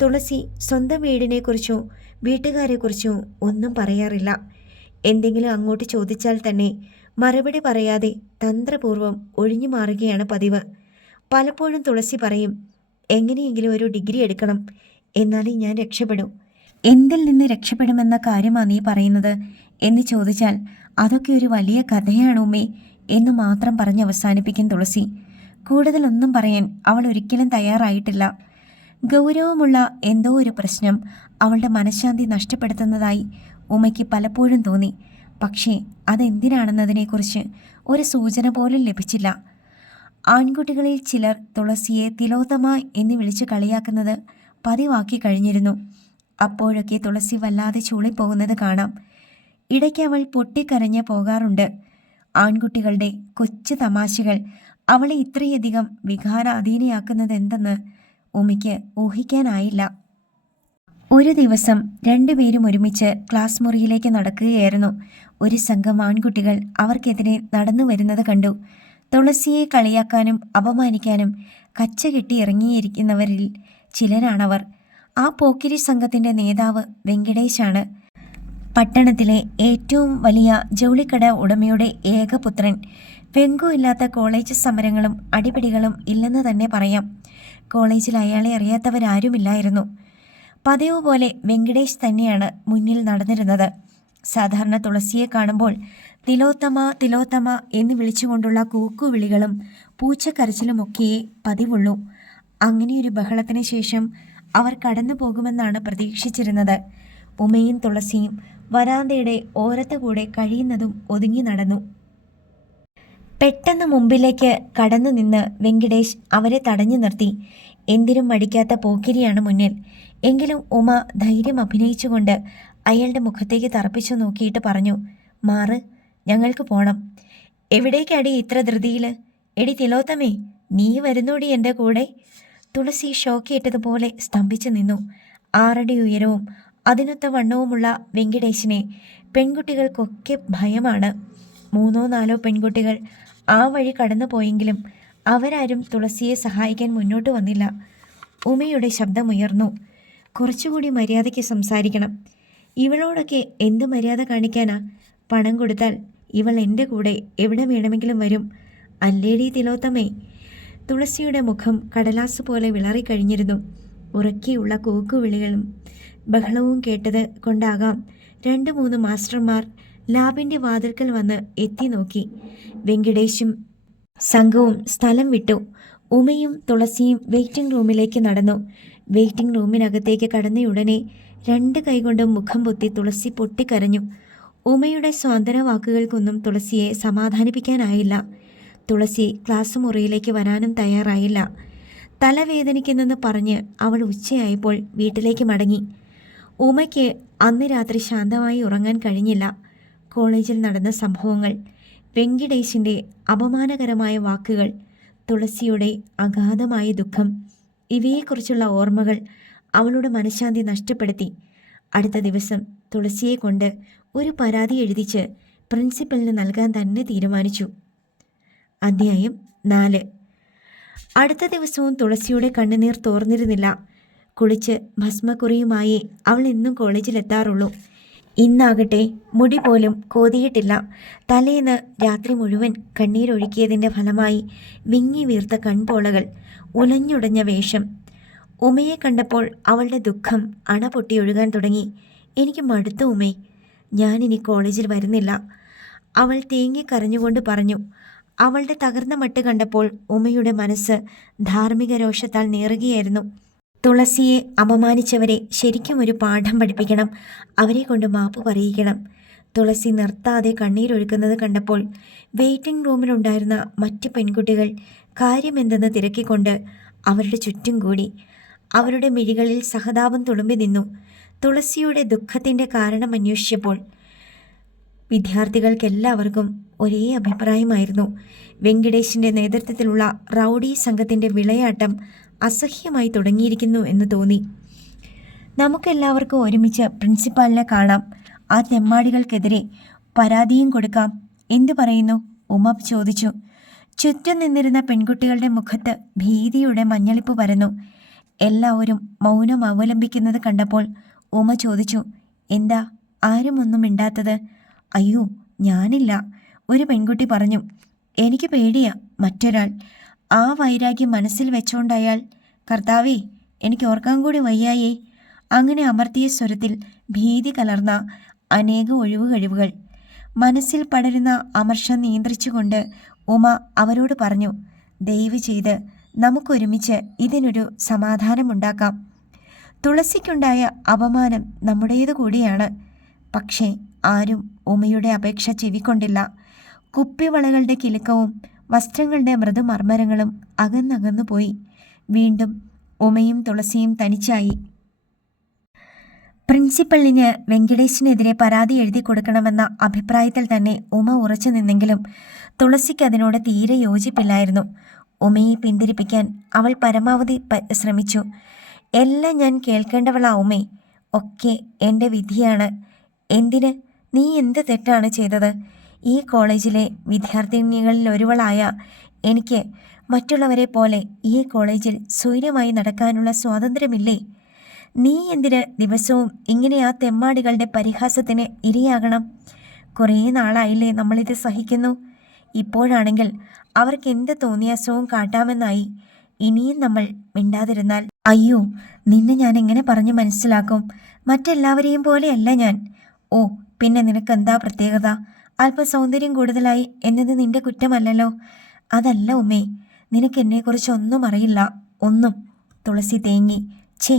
തുളസി സ്വന്തം വീടിനെക്കുറിച്ചോ വീട്ടുകാരെക്കുറിച്ചോ ഒന്നും പറയാറില്ല. എന്തെങ്കിലും അങ്ങോട്ട് ചോദിച്ചാൽ തന്നെ മറുപടി പറയാതെ തന്ത്രപൂർവ്വം ഒഴിഞ്ഞു മാറുകയാണ് പതിവ്. പലപ്പോഴും തുളസി പറയും, എങ്ങനെയെങ്കിലും ഒരു ഡിഗ്രി എടുക്കണം, എന്നാലേ ഞാൻ രക്ഷപ്പെടൂ. എന്തിൽ നിന്ന് രക്ഷപ്പെടുമെന്ന കാര്യമാണ് നീ പറയുന്നത് എന്ന് ചോദിച്ചാൽ അതൊക്കെ ഒരു വലിയ കഥയാണ് ഉമ്മേ എന്ന് മാത്രം പറഞ്ഞ് അവസാനിപ്പിക്കും തുളസി. കൂടുതലൊന്നും പറയാൻ അവൾ ഒരിക്കലും തയ്യാറായിട്ടില്ല. ഗൗരവമുള്ള എന്തോ ഒരു പ്രശ്നം അവളുടെ മനഃശാന്തി നഷ്ടപ്പെടുത്തുന്നതായി ഉമയ്ക്ക് പലപ്പോഴും തോന്നി. പക്ഷേ അതെന്തിനാണെന്നതിനെക്കുറിച്ച് ഒരു സൂചന പോലും ലഭിച്ചില്ല. ആൺകുട്ടികളിൽ ചിലർ തുളസിയെ തിലോത്തമ എന്ന് വിളിച്ച് കളിയാക്കുന്നത് പതിവാക്കി കഴിഞ്ഞിരുന്നു. അപ്പോഴൊക്കെ തുളസി വല്ലാതെ ചൂളിപ്പോകുന്നത് കാണാം. ഇടയ്ക്ക് അവൾ പൊട്ടിക്കരഞ്ഞ് പോകാറുണ്ട്. ആൺകുട്ടികളുടെ കൊച്ചു തമാശകൾ അവളെ ഇത്രയധികം വികാരാധീനയാക്കുന്നതെന്തെന്ന് ഉമയ്ക്ക് ഊഹിക്കാനായില്ല. ഒരു ദിവസം രണ്ടുപേരും ഒരുമിച്ച് ക്ലാസ് മുറിയിലേക്ക് നടക്കുകയായിരുന്നു. ഒരു സംഘം ആൺകുട്ടികൾ അവർക്കെതിരെ നടന്നു വരുന്നത് കണ്ടു. തുളസിയെ കളിയാക്കാനും അപമാനിക്കാനും കച്ചകെട്ടി ഇറങ്ങിയിരിക്കുന്നവരിൽ ചിലരാണവർ. ആ പോക്കിരി സംഘത്തിൻ്റെ നേതാവ് വെങ്കടേശാണ്. പട്ടണത്തിലെ ഏറ്റവും വലിയ ജൗളിക്കട ഉടമയുടെ ഏകപുത്രൻ. വെങ്കു ഇല്ലാത്ത കോളേജ് സമരങ്ങളും അടിപിടികളും ഇല്ലെന്ന് തന്നെ പറയാം. കോളേജിൽ അയാളെ അറിയാത്തവരാരുമില്ലായിരുന്നു. പതിവ് പോലെ വെങ്കടേഷ് തന്നെയാണ് മുന്നിൽ നടന്നിരുന്നത്. സാധാരണ തുളസിയെ കാണുമ്പോൾ തിലോത്തമ തിലോത്തമ എന്ന് വിളിച്ചുകൊണ്ടുള്ള കൂക്കുവിളികളും പൂച്ചക്കരച്ചിലുമൊക്കെയേ പതിവുള്ളൂ. അങ്ങനെയൊരു ബഹളത്തിന് ശേഷം അവർ കടന്നു പോകുമെന്നാണ് പ്രതീക്ഷിച്ചിരുന്നത്. ഉമയും തുളസിയും വരാന്തയുടെ ഓരത്തുകൂടെ കഴിയുന്നതും ഒതുങ്ങി നടന്നു. പെട്ടെന്ന് മുമ്പിലേക്ക് കടന്നു നിന്ന് വെങ്കടേഷ് അവരെ തടഞ്ഞു നിർത്തി. എന്തിനും മടിക്കാത്ത പോക്കിരിയാണ് മുന്നിൽ. എങ്കിലും ഉമ ധൈര്യം അഭിനയിച്ചുകൊണ്ട് അയാളുടെ മുഖത്തേക്ക് തറപ്പിച്ചു നോക്കിയിട്ട് പറഞ്ഞു, മാറ്, ഞങ്ങൾക്ക് പോണം. എവിടേക്കടി ഇത്ര ധൃതിയിൽ? എടി തിലോത്തമേ, നീ വരുന്നോടി എൻ്റെ കൂടെ? തുളസി ഷോക്കേറ്റതുപോലെ സ്തംഭിച്ചു നിന്നു. 6 അടി ഉയരവും അതിനൊത്ത വണ്ണവുമുള്ള വെങ്കിടേശിനെ പെൺകുട്ടികൾക്കൊക്കെ ഭയമാണ്. 3-4 പെൺകുട്ടികൾ ആ വഴി കടന്നു പോയെങ്കിലും അവരാരും തുളസിയെ സഹായിക്കാൻ മുന്നോട്ട് വന്നില്ല. ഉമയുടെ ശബ്ദമുയർന്നു. കുറച്ചുകൂടി മര്യാദയ്ക്ക് സംസാരിക്കണം. ഇവളോടൊക്കെ എന്ത് മര്യാദ കാണിക്കാനാ? പണം കൊടുത്താൽ ഇവൾ എൻ്റെ കൂടെ എവിടെ വേണമെങ്കിലും വരും. അല്ലേടി തിലോത്തമേ. തുളസിയുടെ മുഖം കടലാസ് പോലെ വിളറിക്കഴിഞ്ഞിരുന്നു. ഉറക്കിയുള്ള കൂക്കുവിളികളും ബഹളവും കേട്ടത് കൊണ്ടാകാം 2-3 മാസ്റ്റർമാർ ലാബിൻ്റെ വാതിൽക്കൽ വന്ന് എത്തി നോക്കി. വെങ്കിടേശും സംഘവും സ്ഥലം വിട്ടു. ഉമയും തുളസിയും വെയിറ്റിംഗ് റൂമിലേക്ക് നടന്നു. വെയിറ്റിംഗ് റൂമിനകത്തേക്ക് കടന്നയുടനെ 2 കൈകൊണ്ടും മുഖം പൊത്തി തുളസി പൊട്ടിക്കരഞ്ഞു. ഉമയുടെ സ്വാതന്ത്ര്യ വാക്കുകൾക്കൊന്നും തുളസിയെ സമാധാനിപ്പിക്കാനായില്ല. തുളസി ക്ലാസ് മുറിയിലേക്ക് വരാനും തയ്യാറായില്ല. തലവേദനിക്കുന്നെന്ന് പറഞ്ഞ് അവൾ ഉച്ചയായപ്പോൾ വീട്ടിലേക്ക് മടങ്ങി. ഉമയ്ക്ക് അന്ന് രാത്രി ശാന്തമായി ഉറങ്ങാൻ കഴിഞ്ഞില്ല. കോളേജിൽ നടന്ന സംഭവങ്ങൾ, വെങ്കിടേശിൻ്റെ അപമാനകരമായ വാക്കുകൾ, തുളസിയുടെ അഗാധമായ ദുഃഖം, ഇവയെക്കുറിച്ചുള്ള ഓർമ്മകൾ അവളുടെ മനഃശാന്തി നഷ്ടപ്പെടുത്തി. അടുത്ത ദിവസം തുളസിയെ കൊണ്ട് ഒരു പരാതി എഴുതിച്ച് പ്രിൻസിപ്പലിന് നൽകാൻ തന്നെ തീരുമാനിച്ചു. അധ്യായം 4. അടുത്ത ദിവസവും തുളസിയുടെ കണ്ണുനീർ തോർന്നിരുന്നില്ല. കുളിച്ച് ഭസ്മക്കുറിയുമായി അവൾ എന്നും കോളേജിലെത്താറുള്ളൂ. ഇന്നാകട്ടെ മുടി പോലും കോതിയിട്ടില്ല. തലേന്ന് രാത്രി മുഴുവൻ കണ്ണീരൊഴുക്കിയതിൻ്റെ ഫലമായി വിങ്ങി വീർത്ത കൺപോളകൾ, ഉലഞ്ഞുടഞ്ഞ വേഷം. ഉമയെ കണ്ടപ്പോൾ അവളുടെ ദുഃഖം അണ പൊട്ടിയൊഴുകാൻ തുടങ്ങി. എനിക്ക് മടുത്തു ഉമേ, ഞാനിനി കോളേജിൽ വരുന്നില്ല, അവൾ തേങ്ങിക്കരഞ്ഞുകൊണ്ട് പറഞ്ഞു. അവളുടെ തകർന്ന മട്ട് കണ്ടപ്പോൾ ഉമയുടെ മനസ്സ് ധാർമ്മിക രോഷത്താൽ നീറുകയായിരുന്നു. തുളസിയെ അപമാനിച്ചവരെ ശരിക്കും ഒരു പാഠം പഠിപ്പിക്കണം. അവരെ കൊണ്ട് മാപ്പ് പറയിക്കണം. തുളസി നിർത്താതെ കണ്ണീരൊഴുക്കുന്നത് കണ്ടപ്പോൾ വെയിറ്റിംഗ് റൂമിലുണ്ടായിരുന്ന മറ്റ് പെൺകുട്ടികൾ കാര്യമെന്തെന്ന് തിരക്കിക്കൊണ്ട് അവരുടെ ചുറ്റും കൂടി. അവരുടെ മിഴികളിൽ സഹതാപം തുളുമ്പി നിന്നു. തുളസിയുടെ ദുഃഖത്തിൻ്റെ കാരണം അന്വേഷിച്ചപ്പോൾ വിദ്യാർത്ഥികൾക്കെല്ലാവർക്കും ഒരേ അഭിപ്രായമായിരുന്നു. വെങ്കിടേശിൻ്റെ നേതൃത്വത്തിലുള്ള റൗഡി സംഘത്തിൻ്റെ വിളയാട്ടം അസഹ്യമായി തുടങ്ങിയിരിക്കുന്നു എന്ന് തോന്നി. നമുക്കെല്ലാവർക്കും ഒരുമിച്ച് പ്രിൻസിപ്പാലിനെ കാണാം. ആ തെമ്മാടികൾക്കെതിരെ പരാതിയും കൊടുക്കാം. എന്തു പറയുന്നു? ഉമ ചോദിച്ചു. ചുറ്റും നിന്നിരുന്ന പെൺകുട്ടികളുടെ മുഖത്ത് ഭീതിയുടെ മഞ്ഞളിപ്പ് പരന്നു. എല്ലാവരും മൗനം അവലംബിക്കുന്നത് കണ്ടപ്പോൾ ഉമ ചോദിച്ചു, എന്താ ആരും ഒന്നും മിണ്ടാത്തത്? അയ്യോ, ഞാനില്ല, ഒരു പെൺകുട്ടി പറഞ്ഞു. എനിക്ക് പേടിയാ. മറ്റൊരാൾ, ആ വൈരാഗ്യം മനസ്സിൽ വെച്ചോണ്ടയാൾ. കർത്താവേ, എനിക്ക് ഓർക്കാൻ കൂടി വയ്യായേ. അങ്ങനെ അമർത്തിയ സ്വരത്തിൽ ഭീതി കലർന്ന അനേക ഒഴിവുകഴിവുകൾ. മനസ്സിൽ പടരുന്ന അമർഷം നിയന്ത്രിച്ചുകൊണ്ട് ഉമ അവരോട് പറഞ്ഞു, ദയവ് ചെയ്ത് നമുക്കൊരുമിച്ച് ഇതിനൊരു സമാധാനമുണ്ടാക്കാം. തുളസിക്കുണ്ടായ അപമാനം നമ്മുടേതു കൂടിയാണ്. പക്ഷേ ആരും ഉമയുടെ അപേക്ഷ ചെവിക്കൊണ്ടില്ല. കുപ്പിവളകളുടെ കിലുക്കവും വസ്ത്രങ്ങളുടെ മൃദുമർമ്മരങ്ങളും അകന്നകന്നു പോയി. വീണ്ടും ഉമയും തുളസിയും തനിച്ചായി. പ്രിൻസിപ്പലിന് വെങ്കിടേശിനെതിരെ പരാതി എഴുതി കൊടുക്കണമെന്ന അഭിപ്രായത്തിൽ തന്നെ ഉമ ഉറച്ചു നിന്നെങ്കിലും തുളസിക്ക് അതിനോട് തീരെ യോജിപ്പില്ലായിരുന്നു. ഉമയെ പിന്തിരിപ്പിക്കാൻ അവൾ പരമാവധി ശ്രമിച്ചു. എല്ലാം ഞാൻ കേൾക്കേണ്ടവളാ ഉമേ, ഒക്കെ എൻ്റെ വിധിയാണ്. എന്തിന്? നീ എന്ത് തെറ്റാണ് ചെയ്തത്? ഈ കോളേജിലെ വിദ്യാർത്ഥിനികളിൽ ഒരുവളായ എനിക്ക് മറ്റുള്ളവരെ പോലെ ഈ കോളേജിൽ സ്വൈര്യമായി നടക്കാനുള്ള സ്വാതന്ത്ര്യമില്ലേ? നീ എന്തിന് ദിവസവും ഇങ്ങനെ ആ തെമ്മാടികളുടെ പരിഹാസത്തിന് ഇരയാകണം? കുറേ നാളായില്ലേ നമ്മളിത് സഹിക്കുന്നു. ഇപ്പോഴാണെങ്കിൽ അവർക്ക് എന്ത് തോന്നിയാസവും കാട്ടാമെന്നായി. ഇനിയും നമ്മൾ മിണ്ടാതിരുന്നാൽ അയ്യോ, നിന്നെ ഞാൻ എങ്ങനെ പറഞ്ഞു മനസ്സിലാക്കും? മറ്റെല്ലാവരെയും പോലെയല്ല ഞാൻ. ഓ, പിന്നെ നിനക്കെന്താ പ്രത്യേകത? അല്പം സൗന്ദര്യം കൂടുതലായി എന്നത് നിന്റെ കുറ്റമല്ലല്ലോ. അതല്ല ഉമ്മേ, നിനക്ക് എന്നെക്കുറിച്ച് ഒന്നും അറിയില്ല, ഒന്നും. തുളസി തേങ്ങി. ഛേ,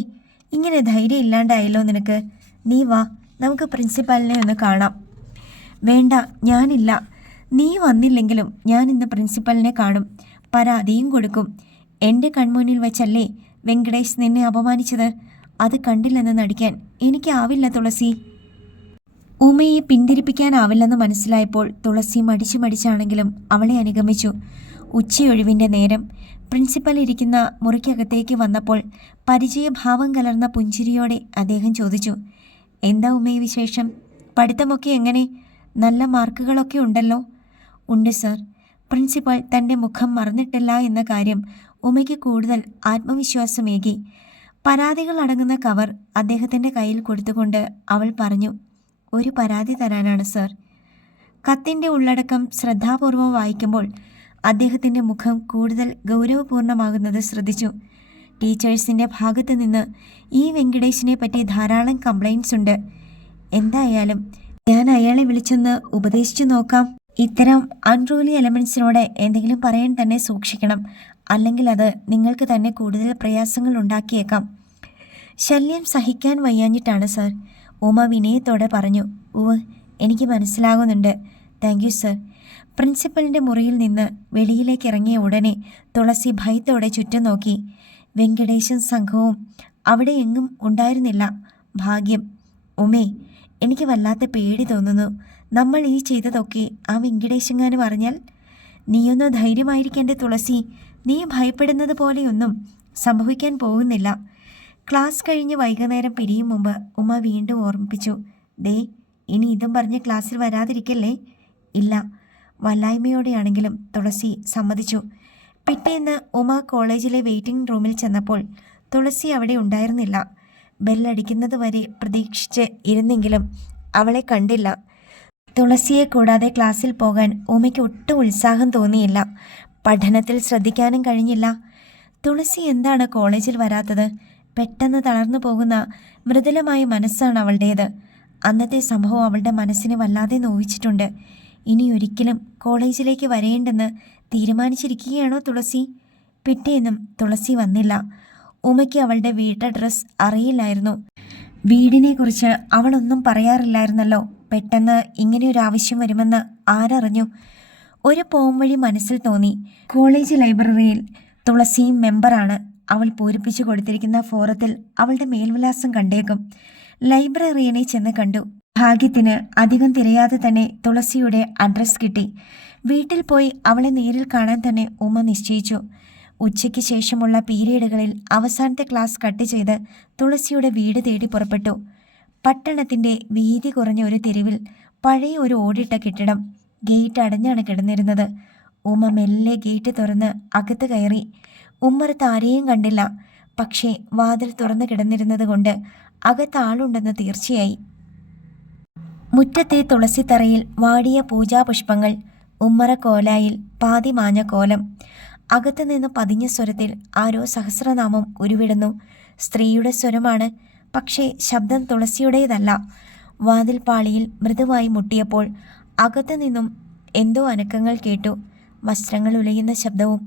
ഇങ്ങനെ ധൈര്യം ഇല്ലാണ്ടായല്ലോ നിനക്ക്. നീ വാ, നമുക്ക് പ്രിൻസിപ്പാലിനെ ഒന്ന് കാണാം. വേണ്ട, ഞാനില്ല. നീ വന്നില്ലെങ്കിലും ഞാൻ ഇന്ന് പ്രിൻസിപ്പലിനെ കാണും, പരാതിയും കൊടുക്കും. എൻ്റെ കൺമുന്നിൽ വെച്ചല്ലേ വെങ്കടേഷ് നിന്നെ അപമാനിച്ചത്. അത് കണ്ടില്ലെന്ന് നടിക്കാൻ എനിക്കാവില്ല തുളസി. ഉമയെ പിന്തിരിപ്പിക്കാനാവില്ലെന്ന് മനസ്സിലായപ്പോൾ തുളസി മടിച്ചാണെങ്കിലും അവളെ അനുഗമിച്ചു. ഉച്ചയൊഴിവിൻ്റെ നേരം പ്രിൻസിപ്പൽ ഇരിക്കുന്ന മുറിക്കകത്തേക്ക് വന്നപ്പോൾ പരിചയഭാവം കലർന്ന പുഞ്ചിരിയോടെ അദ്ദേഹം ചോദിച്ചു, എന്താ ഉമ്മേ വിശേഷം? പഠിത്തമൊക്കെ എങ്ങനെ? നല്ല മാർക്കുകളൊക്കെ ഉണ്ടല്ലോ. ഉണ്ട് സർ. പ്രിൻസിപ്പൽ തൻ്റെ മുഖം മറന്നിട്ടില്ല എന്ന കാര്യം ഉമയ്ക്ക് കൂടുതൽ ആത്മവിശ്വാസമേകി. പരാതികൾ അടങ്ങുന്ന കവർ അദ്ദേഹത്തിൻ്റെ കയ്യിൽ കൊടുത്തുകൊണ്ട് അവൾ പറഞ്ഞു, ഒരു പരാതി തരാനാണ് സർ. കത്തിൻ്റെ ഉള്ളടക്കം ശ്രദ്ധാപൂർവം വായിക്കുമ്പോൾ അദ്ദേഹത്തിൻ്റെ മുഖം കൂടുതൽ ഗൗരവപൂർണ്ണമാകുന്നത് ശ്രദ്ധിച്ചു. ടീച്ചേഴ്സിൻ്റെ ഭാഗത്തു നിന്ന് ഈ വെങ്കിടേഷിനെ പറ്റി ധാരാളം കംപ്ലൈൻറ്റ്സ് ഉണ്ട്. എന്തായാലും ഞാൻ അയാളെ വിളിച്ചൊന്ന് ഉപദേശിച്ചു നോക്കാം. ഇത്തരം അൺറൂലി എലമെൻസിനോട് എന്തെങ്കിലും പറയാൻ തന്നെ സൂക്ഷിക്കണം. അല്ലെങ്കിൽ അത് നിങ്ങൾക്ക് തന്നെ കൂടുതൽ പ്രയാസങ്ങൾ ഉണ്ടാക്കിയേക്കാം. ശല്യം സഹിക്കാൻ വയ്യാഞ്ഞിട്ടാണ് സർ, ഉമ വിനയത്തോടെ പറഞ്ഞു. ഉവ്, എനിക്ക് മനസ്സിലാകുന്നുണ്ട്. Thank you sir. പ്രിൻസിപ്പലിൻ്റെ മുറിയിൽ നിന്ന് വെളിയിലേക്ക് ഇറങ്ങിയ ഉടനെ തുളസി ഭയത്തോടെ ചുറ്റും നോക്കി. വെങ്കടേശൻ സംഘവും അവിടെ എങ്ങും ഉണ്ടായിരുന്നില്ല. ഭാഗ്യം. ഉമേ, എനിക്ക് വല്ലാത്ത പേടി തോന്നുന്നു. നമ്മൾ ഈ ചെയ്തതൊക്കെ ആ വെങ്കടേശങ്ങാനും അറിഞ്ഞാൽ? നീയൊന്ന് ധൈര്യമായിരിക്കേണ്ട തുളസി. നീ ഭയപ്പെടുന്നത് പോലെയൊന്നും സംഭവിക്കാൻ പോകുന്നില്ല. ക്ലാസ് കഴിഞ്ഞ് വൈകുന്നേരം പിരിയും മുമ്പ് ഉമ വീണ്ടും ഓർമ്മിപ്പിച്ചു. ദേ, ഇനി ഇതും പറഞ്ഞ് ക്ലാസ്സിൽ വരാതിരിക്കല്ലേ? ഇല്ല. വല്ലായ്മയോടെയാണെങ്കിലും തുളസി സമ്മതിച്ചു. പിറ്റേന്ന് ഉമ കോളേജിലെ വെയിറ്റിംഗ് റൂമിൽ ചെന്നപ്പോൾ തുളസി അവിടെ ഉണ്ടായിരുന്നില്ല. ബെല്ലടിക്കുന്നത് വരെ പ്രതീക്ഷിച്ച് ഇരുന്നെങ്കിലും അവളെ കണ്ടില്ല. തുളസിയെ കൂടാതെ ക്ലാസ്സിൽ പോകാൻ ഉമയ്ക്ക് ഒട്ടും ഉത്സാഹം തോന്നിയില്ല. പഠനത്തിൽ ശ്രദ്ധിക്കാനും കഴിഞ്ഞില്ല. തുളസി എന്താണ് കോളേജിൽ വരാത്തത്? പെട്ടെന്ന് തളർന്നു പോകുന്ന മൃദുലമായ മനസ്സാണ് അവളുടേത്. അന്നത്തെ സംഭവം അവളുടെ മനസ്സിനെ വല്ലാതെ നോവിച്ചിട്ടുണ്ട്. ഇനി ഒരിക്കലും കോളേജിലേക്ക് വരേണ്ടെന്ന് തീരുമാനിച്ചിരിക്കുകയാണോ തുളസി? പിറ്റേന്നും തുളസി വന്നില്ല. ഉമയ്ക്ക് അവളുടെ വീട്ടഡ്രസ് അറിയില്ലായിരുന്നു. വീടിനെക്കുറിച്ച് അവളൊന്നും പറയാറില്ലായിരുന്നല്ലോ. പെട്ടെന്ന് ഇങ്ങനെയൊരു ആവശ്യം വരുമെന്ന് ആരറിഞ്ഞു? ഒരു പോംവഴി മനസ്സിൽ തോന്നി. കോളേജ് ലൈബ്രറിയിൽ തുളസിയും മെമ്പറാണ്. അവൾ പൂരിപ്പിച്ചു കൊടുത്തിരിക്കുന്ന ഫോറത്തിൽ അവളുടെ മേൽവിലാസം കണ്ടേക്കും. ലൈബ്രറിയനെ ചെന്ന് കണ്ടു. ഭാഗ്യത്തിന് അധികം തിരയാതെ തന്നെ തുളസിയുടെ അഡ്രസ് കിട്ടി. വീട്ടിൽ പോയി അവളെ നേരിൽ കാണാൻ തന്നെ ഉമ നിശ്ചയിച്ചു. ഉച്ചയ്ക്ക് ശേഷമുള്ള പീരീഡുകളിൽ അവസാനത്തെ ക്ലാസ് കട്ട് ചെയ്ത് തുളസിയുടെ വീട് തേടി പുറപ്പെട്ടു. പട്ടണത്തിൻ്റെ വീതി കുറഞ്ഞ ഒരു തെരുവിൽ പഴയ ഒരു ഓടിട്ട കെട്ടിടം. ഗേറ്റ് അടഞ്ഞാണ് കിടന്നിരുന്നത്. ഉമ മെല്ലെ ഗേറ്റ് തുറന്ന് അകത്ത് കയറി. ഉമ്മറത്ത് ആരെയും കണ്ടില്ല. പക്ഷേ വാതിൽ തുറന്നു കിടന്നിരുന്നത് കൊണ്ട് അകത്ത് ആളുണ്ടെന്ന് തീർച്ചയായി. മുറ്റത്തെ തുളസിത്തറയിൽ വാടിയ പൂജാപുഷ്പങ്ങൾ. ഉമ്മറ കോലായിൽ പാതി മാഞ്ഞ കോലം. അകത്തു നിന്ന് പതിഞ്ഞ സ്വരത്തിൽ ആരോ സഹസ്രനാമം ഉരുവിടുന്നു. സ്ത്രീയുടെ സ്വരമാണ്. പക്ഷേ ശബ്ദം തുളസിയുടേതല്ല. വാതിൽ പാളിയിൽ മൃദുവായി മുട്ടിയപ്പോൾ അകത്തു നിന്നും എന്തോ അനക്കങ്ങൾ കേട്ടു. വസ്ത്രങ്ങൾ ഉലയുന്ന ശബ്ദവും.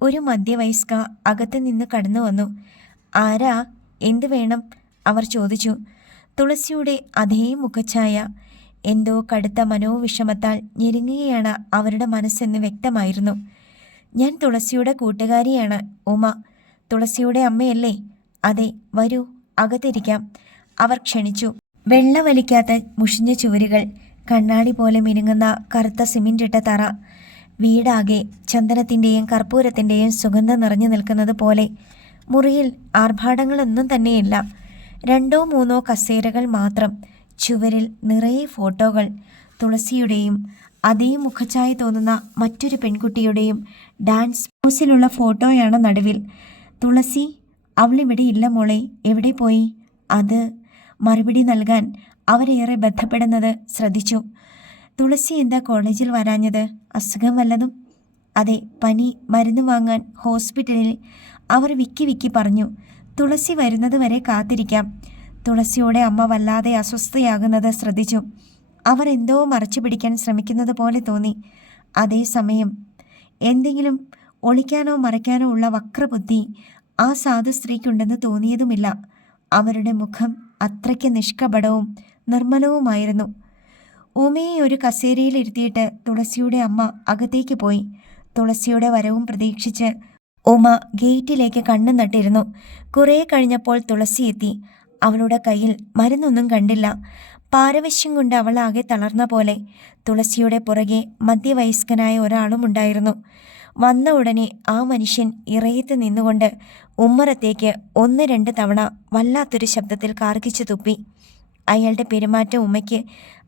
ഒരു മധ്യവയസ്ക അകത്തു നിന്ന് കടന്നു വന്നു. ആരാ? എന്തു വേണം? അവർ ചോദിച്ചു. തുളസിയുടെ അതേ മുഖഛായ. എന്തോ കടുത്ത മനോവിഷമത്താൽ ഞെരുങ്ങുകയാണ് അവരുടെ മനസ്സെന്ന് വ്യക്തമായിരുന്നു. ഞാൻ തുളസിയുടെ കൂട്ടുകാരിയാണ്, ഉമ. തുളസിയുടെ അമ്മയല്ലേ? അതെ, വരൂ, അകത്തിരിക്കാം. അവർ ക്ഷണിച്ചു. വെള്ള വലിക്കാത്ത മുഷിഞ്ഞ ചുവരുകൾ, കണ്ണാടി പോലെ മിനുങ്ങുന്ന കറുത്ത സിമെന്റിട്ട തറ. വീടാകെ ചന്ദനത്തിൻ്റെയും കർപ്പൂരത്തിൻ്റെയും സുഗന്ധം നിറഞ്ഞു നിൽക്കുന്നത് പോലെ. മുറിയിൽ ആർഭാടങ്ങളൊന്നും തന്നെയില്ല. 2 3 കസേരകൾ മാത്രം. ചുവരിൽ നിറയെ ഫോട്ടോകൾ. തുളസിയുടെയും അതേ മുഖഛായ തോന്നുന്ന മറ്റൊരു പെൺകുട്ടിയുടെയും ഡാൻസ് പോസിലുള്ള ഫോട്ടോയാണ് നടുവിൽ. തുളസി, അവളിവിടെ ഇല്ല മോളെ. എവിടെ പോയി? അത് മറുപടി നൽകാൻ അവരേറെ ബന്ധപ്പെടുന്നത് ശ്രദ്ധിച്ചു. തുളസി എന്താ കോളേജിൽ വരാഞ്ഞത്? അസുഖം വല്ലതും? അതെ, പനി. മരുന്ന് വാങ്ങാൻ ഹോസ്പിറ്റലിൽ. അവർ വിക്കി പറഞ്ഞു. തുളസി വരുന്നത് വരെ കാത്തിരിക്കാം. തുളസിയോടെ അമ്മ വല്ലാതെ അസ്വസ്ഥയാകുന്നത് ശ്രദ്ധിച്ചു. അവർ എന്തോ മറച്ചു പിടിക്കാൻ ശ്രമിക്കുന്നത് പോലെ തോന്നി. അതേസമയം എന്തെങ്കിലും ഒളിക്കാനോ മറയ്ക്കാനോ ഉള്ള വക്രബുദ്ധി ആ സാധു സ്ത്രീക്കുണ്ടെന്ന് തോന്നിയതുമില്ല. അവരുടെ മുഖം അത്രയ്ക്ക് നിഷ്കപടവും നിർമ്മലവുമായിരുന്നു. ഉമയെ ഒരു കസേരയിലിരുത്തിയിട്ട് തുളസിയുടെ അമ്മ അകത്തേക്ക് പോയി. തുളസിയുടെ വരവും പ്രതീക്ഷിച്ച് ഉമ ഗേറ്റിലേക്ക് കണ്ണു നട്ടിരുന്നു. കുറേ കഴിഞ്ഞപ്പോൾ തുളസി എത്തി. അവളുടെ കയ്യിൽ മരുന്നൊന്നും കണ്ടില്ല. പാരവശ്യം കൊണ്ട് അവൾ ആകെ തളർന്ന പോലെ. തുളസിയുടെ പുറകെ മധ്യവയസ്കനായ ഒരാളും ഉണ്ടായിരുന്നു. വന്ന ഉടനെ ആ മനുഷ്യൻ ഇറയത്ത് നിന്നുകൊണ്ട് ഉമ്മറത്തേക്ക് 1 2 തവണ വല്ലാത്തൊരു ശബ്ദത്തിൽ കാർക്കിച്ചു തുപ്പി. അയാളുടെ പെരുമാറ്റം ഉമ്മയ്ക്ക്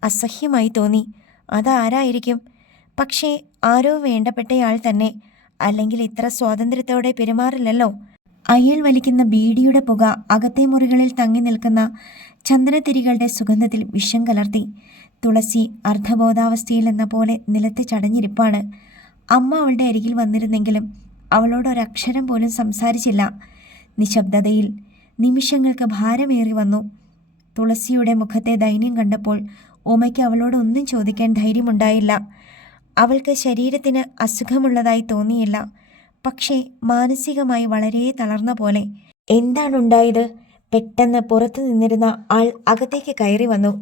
അസഹ്യമായി തോന്നി. അതാരായിരിക്കും? പക്ഷേ ആരോ വേണ്ടപ്പെട്ടയാൾ തന്നെ. അല്ലെങ്കിൽ ഇത്ര സ്വാതന്ത്ര്യത്തോടെ പെരുമാറില്ലല്ലോ. അയാൾ വലിക്കുന്ന ബീഡിയുടെ പുക അകത്തെ മുറികളിൽ തങ്ങി നിൽക്കുന്ന ചന്ദനത്തിരികളുടെ സുഗന്ധത്തിൽ വിഷം കലർത്തി. തുളസി അർദ്ധബോധാവസ്ഥയിലെന്ന പോലെ നിലത്ത് ചടഞ്ഞിരിപ്പാണ്. അമ്മ അവളുടെ അരികിൽ വന്നിരുന്നെങ്കിലും അവളോട് ഒരക്ഷരം പോലും സംസാരിച്ചില്ല. നിശബ്ദതയിൽ നിമിഷങ്ങൾക്ക് ഭാരമേറി വന്നു. തുളസിയുടെ മുഖത്തെ ദൈന്യം കണ്ടപ്പോൾ ഉമയ്ക്ക് അവളോട് ഒന്നും ചോദിക്കാൻ ധൈര്യമുണ്ടായില്ല. അവൾക്ക് ശരീരത്തിന് അസുഖമുള്ളതായി തോന്നിയില്ല, പക്ഷേ മാനസികമായി വളരെ തളർന്ന പോലെ. എന്താണുണ്ടായത്? പെട്ടെന്ന് പുറത്തു നിന്നിരുന്ന ആൾ അകത്തേക്ക് കയറി വന്നു.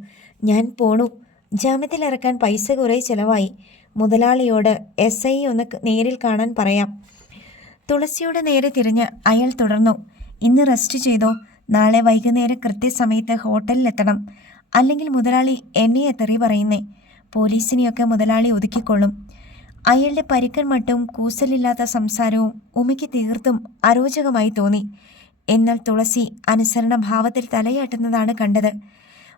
ഞാൻ പോണു. ജാമ്യത്തിലിറക്കാൻ പൈസ കുറേ ചിലവായി. മുതലാളിയോട് SI ഒന്ന് നേരിൽ കാണാൻ പറയാം. തുളസിയുടെ നേരെ തിരിഞ്ഞ് അയാൾ തുടർന്നു. ഇന്ന് റെസ്റ്റ് ചെയ്തോ. നാളെ വൈകുന്നേരം കൃത്യസമയത്ത് ഹോട്ടലിലെത്തണം. അല്ലെങ്കിൽ മുതലാളി എന്നെ തെറി പറയുന്നേ. പോലീസിനെയൊക്കെ മുതലാളി ഒതുക്കിക്കൊള്ളും. അയാളുടെ പരുക്കൻ മട്ടും കൂസലില്ലാത്ത സംസാരവും ഉമയ്ക്ക് തീർത്തും അരോചകമായി തോന്നി. എന്നാൽ തുളസി അനുസരണ ഭാവത്തിൽ തലയാട്ടുന്നതാണ് കണ്ടത്.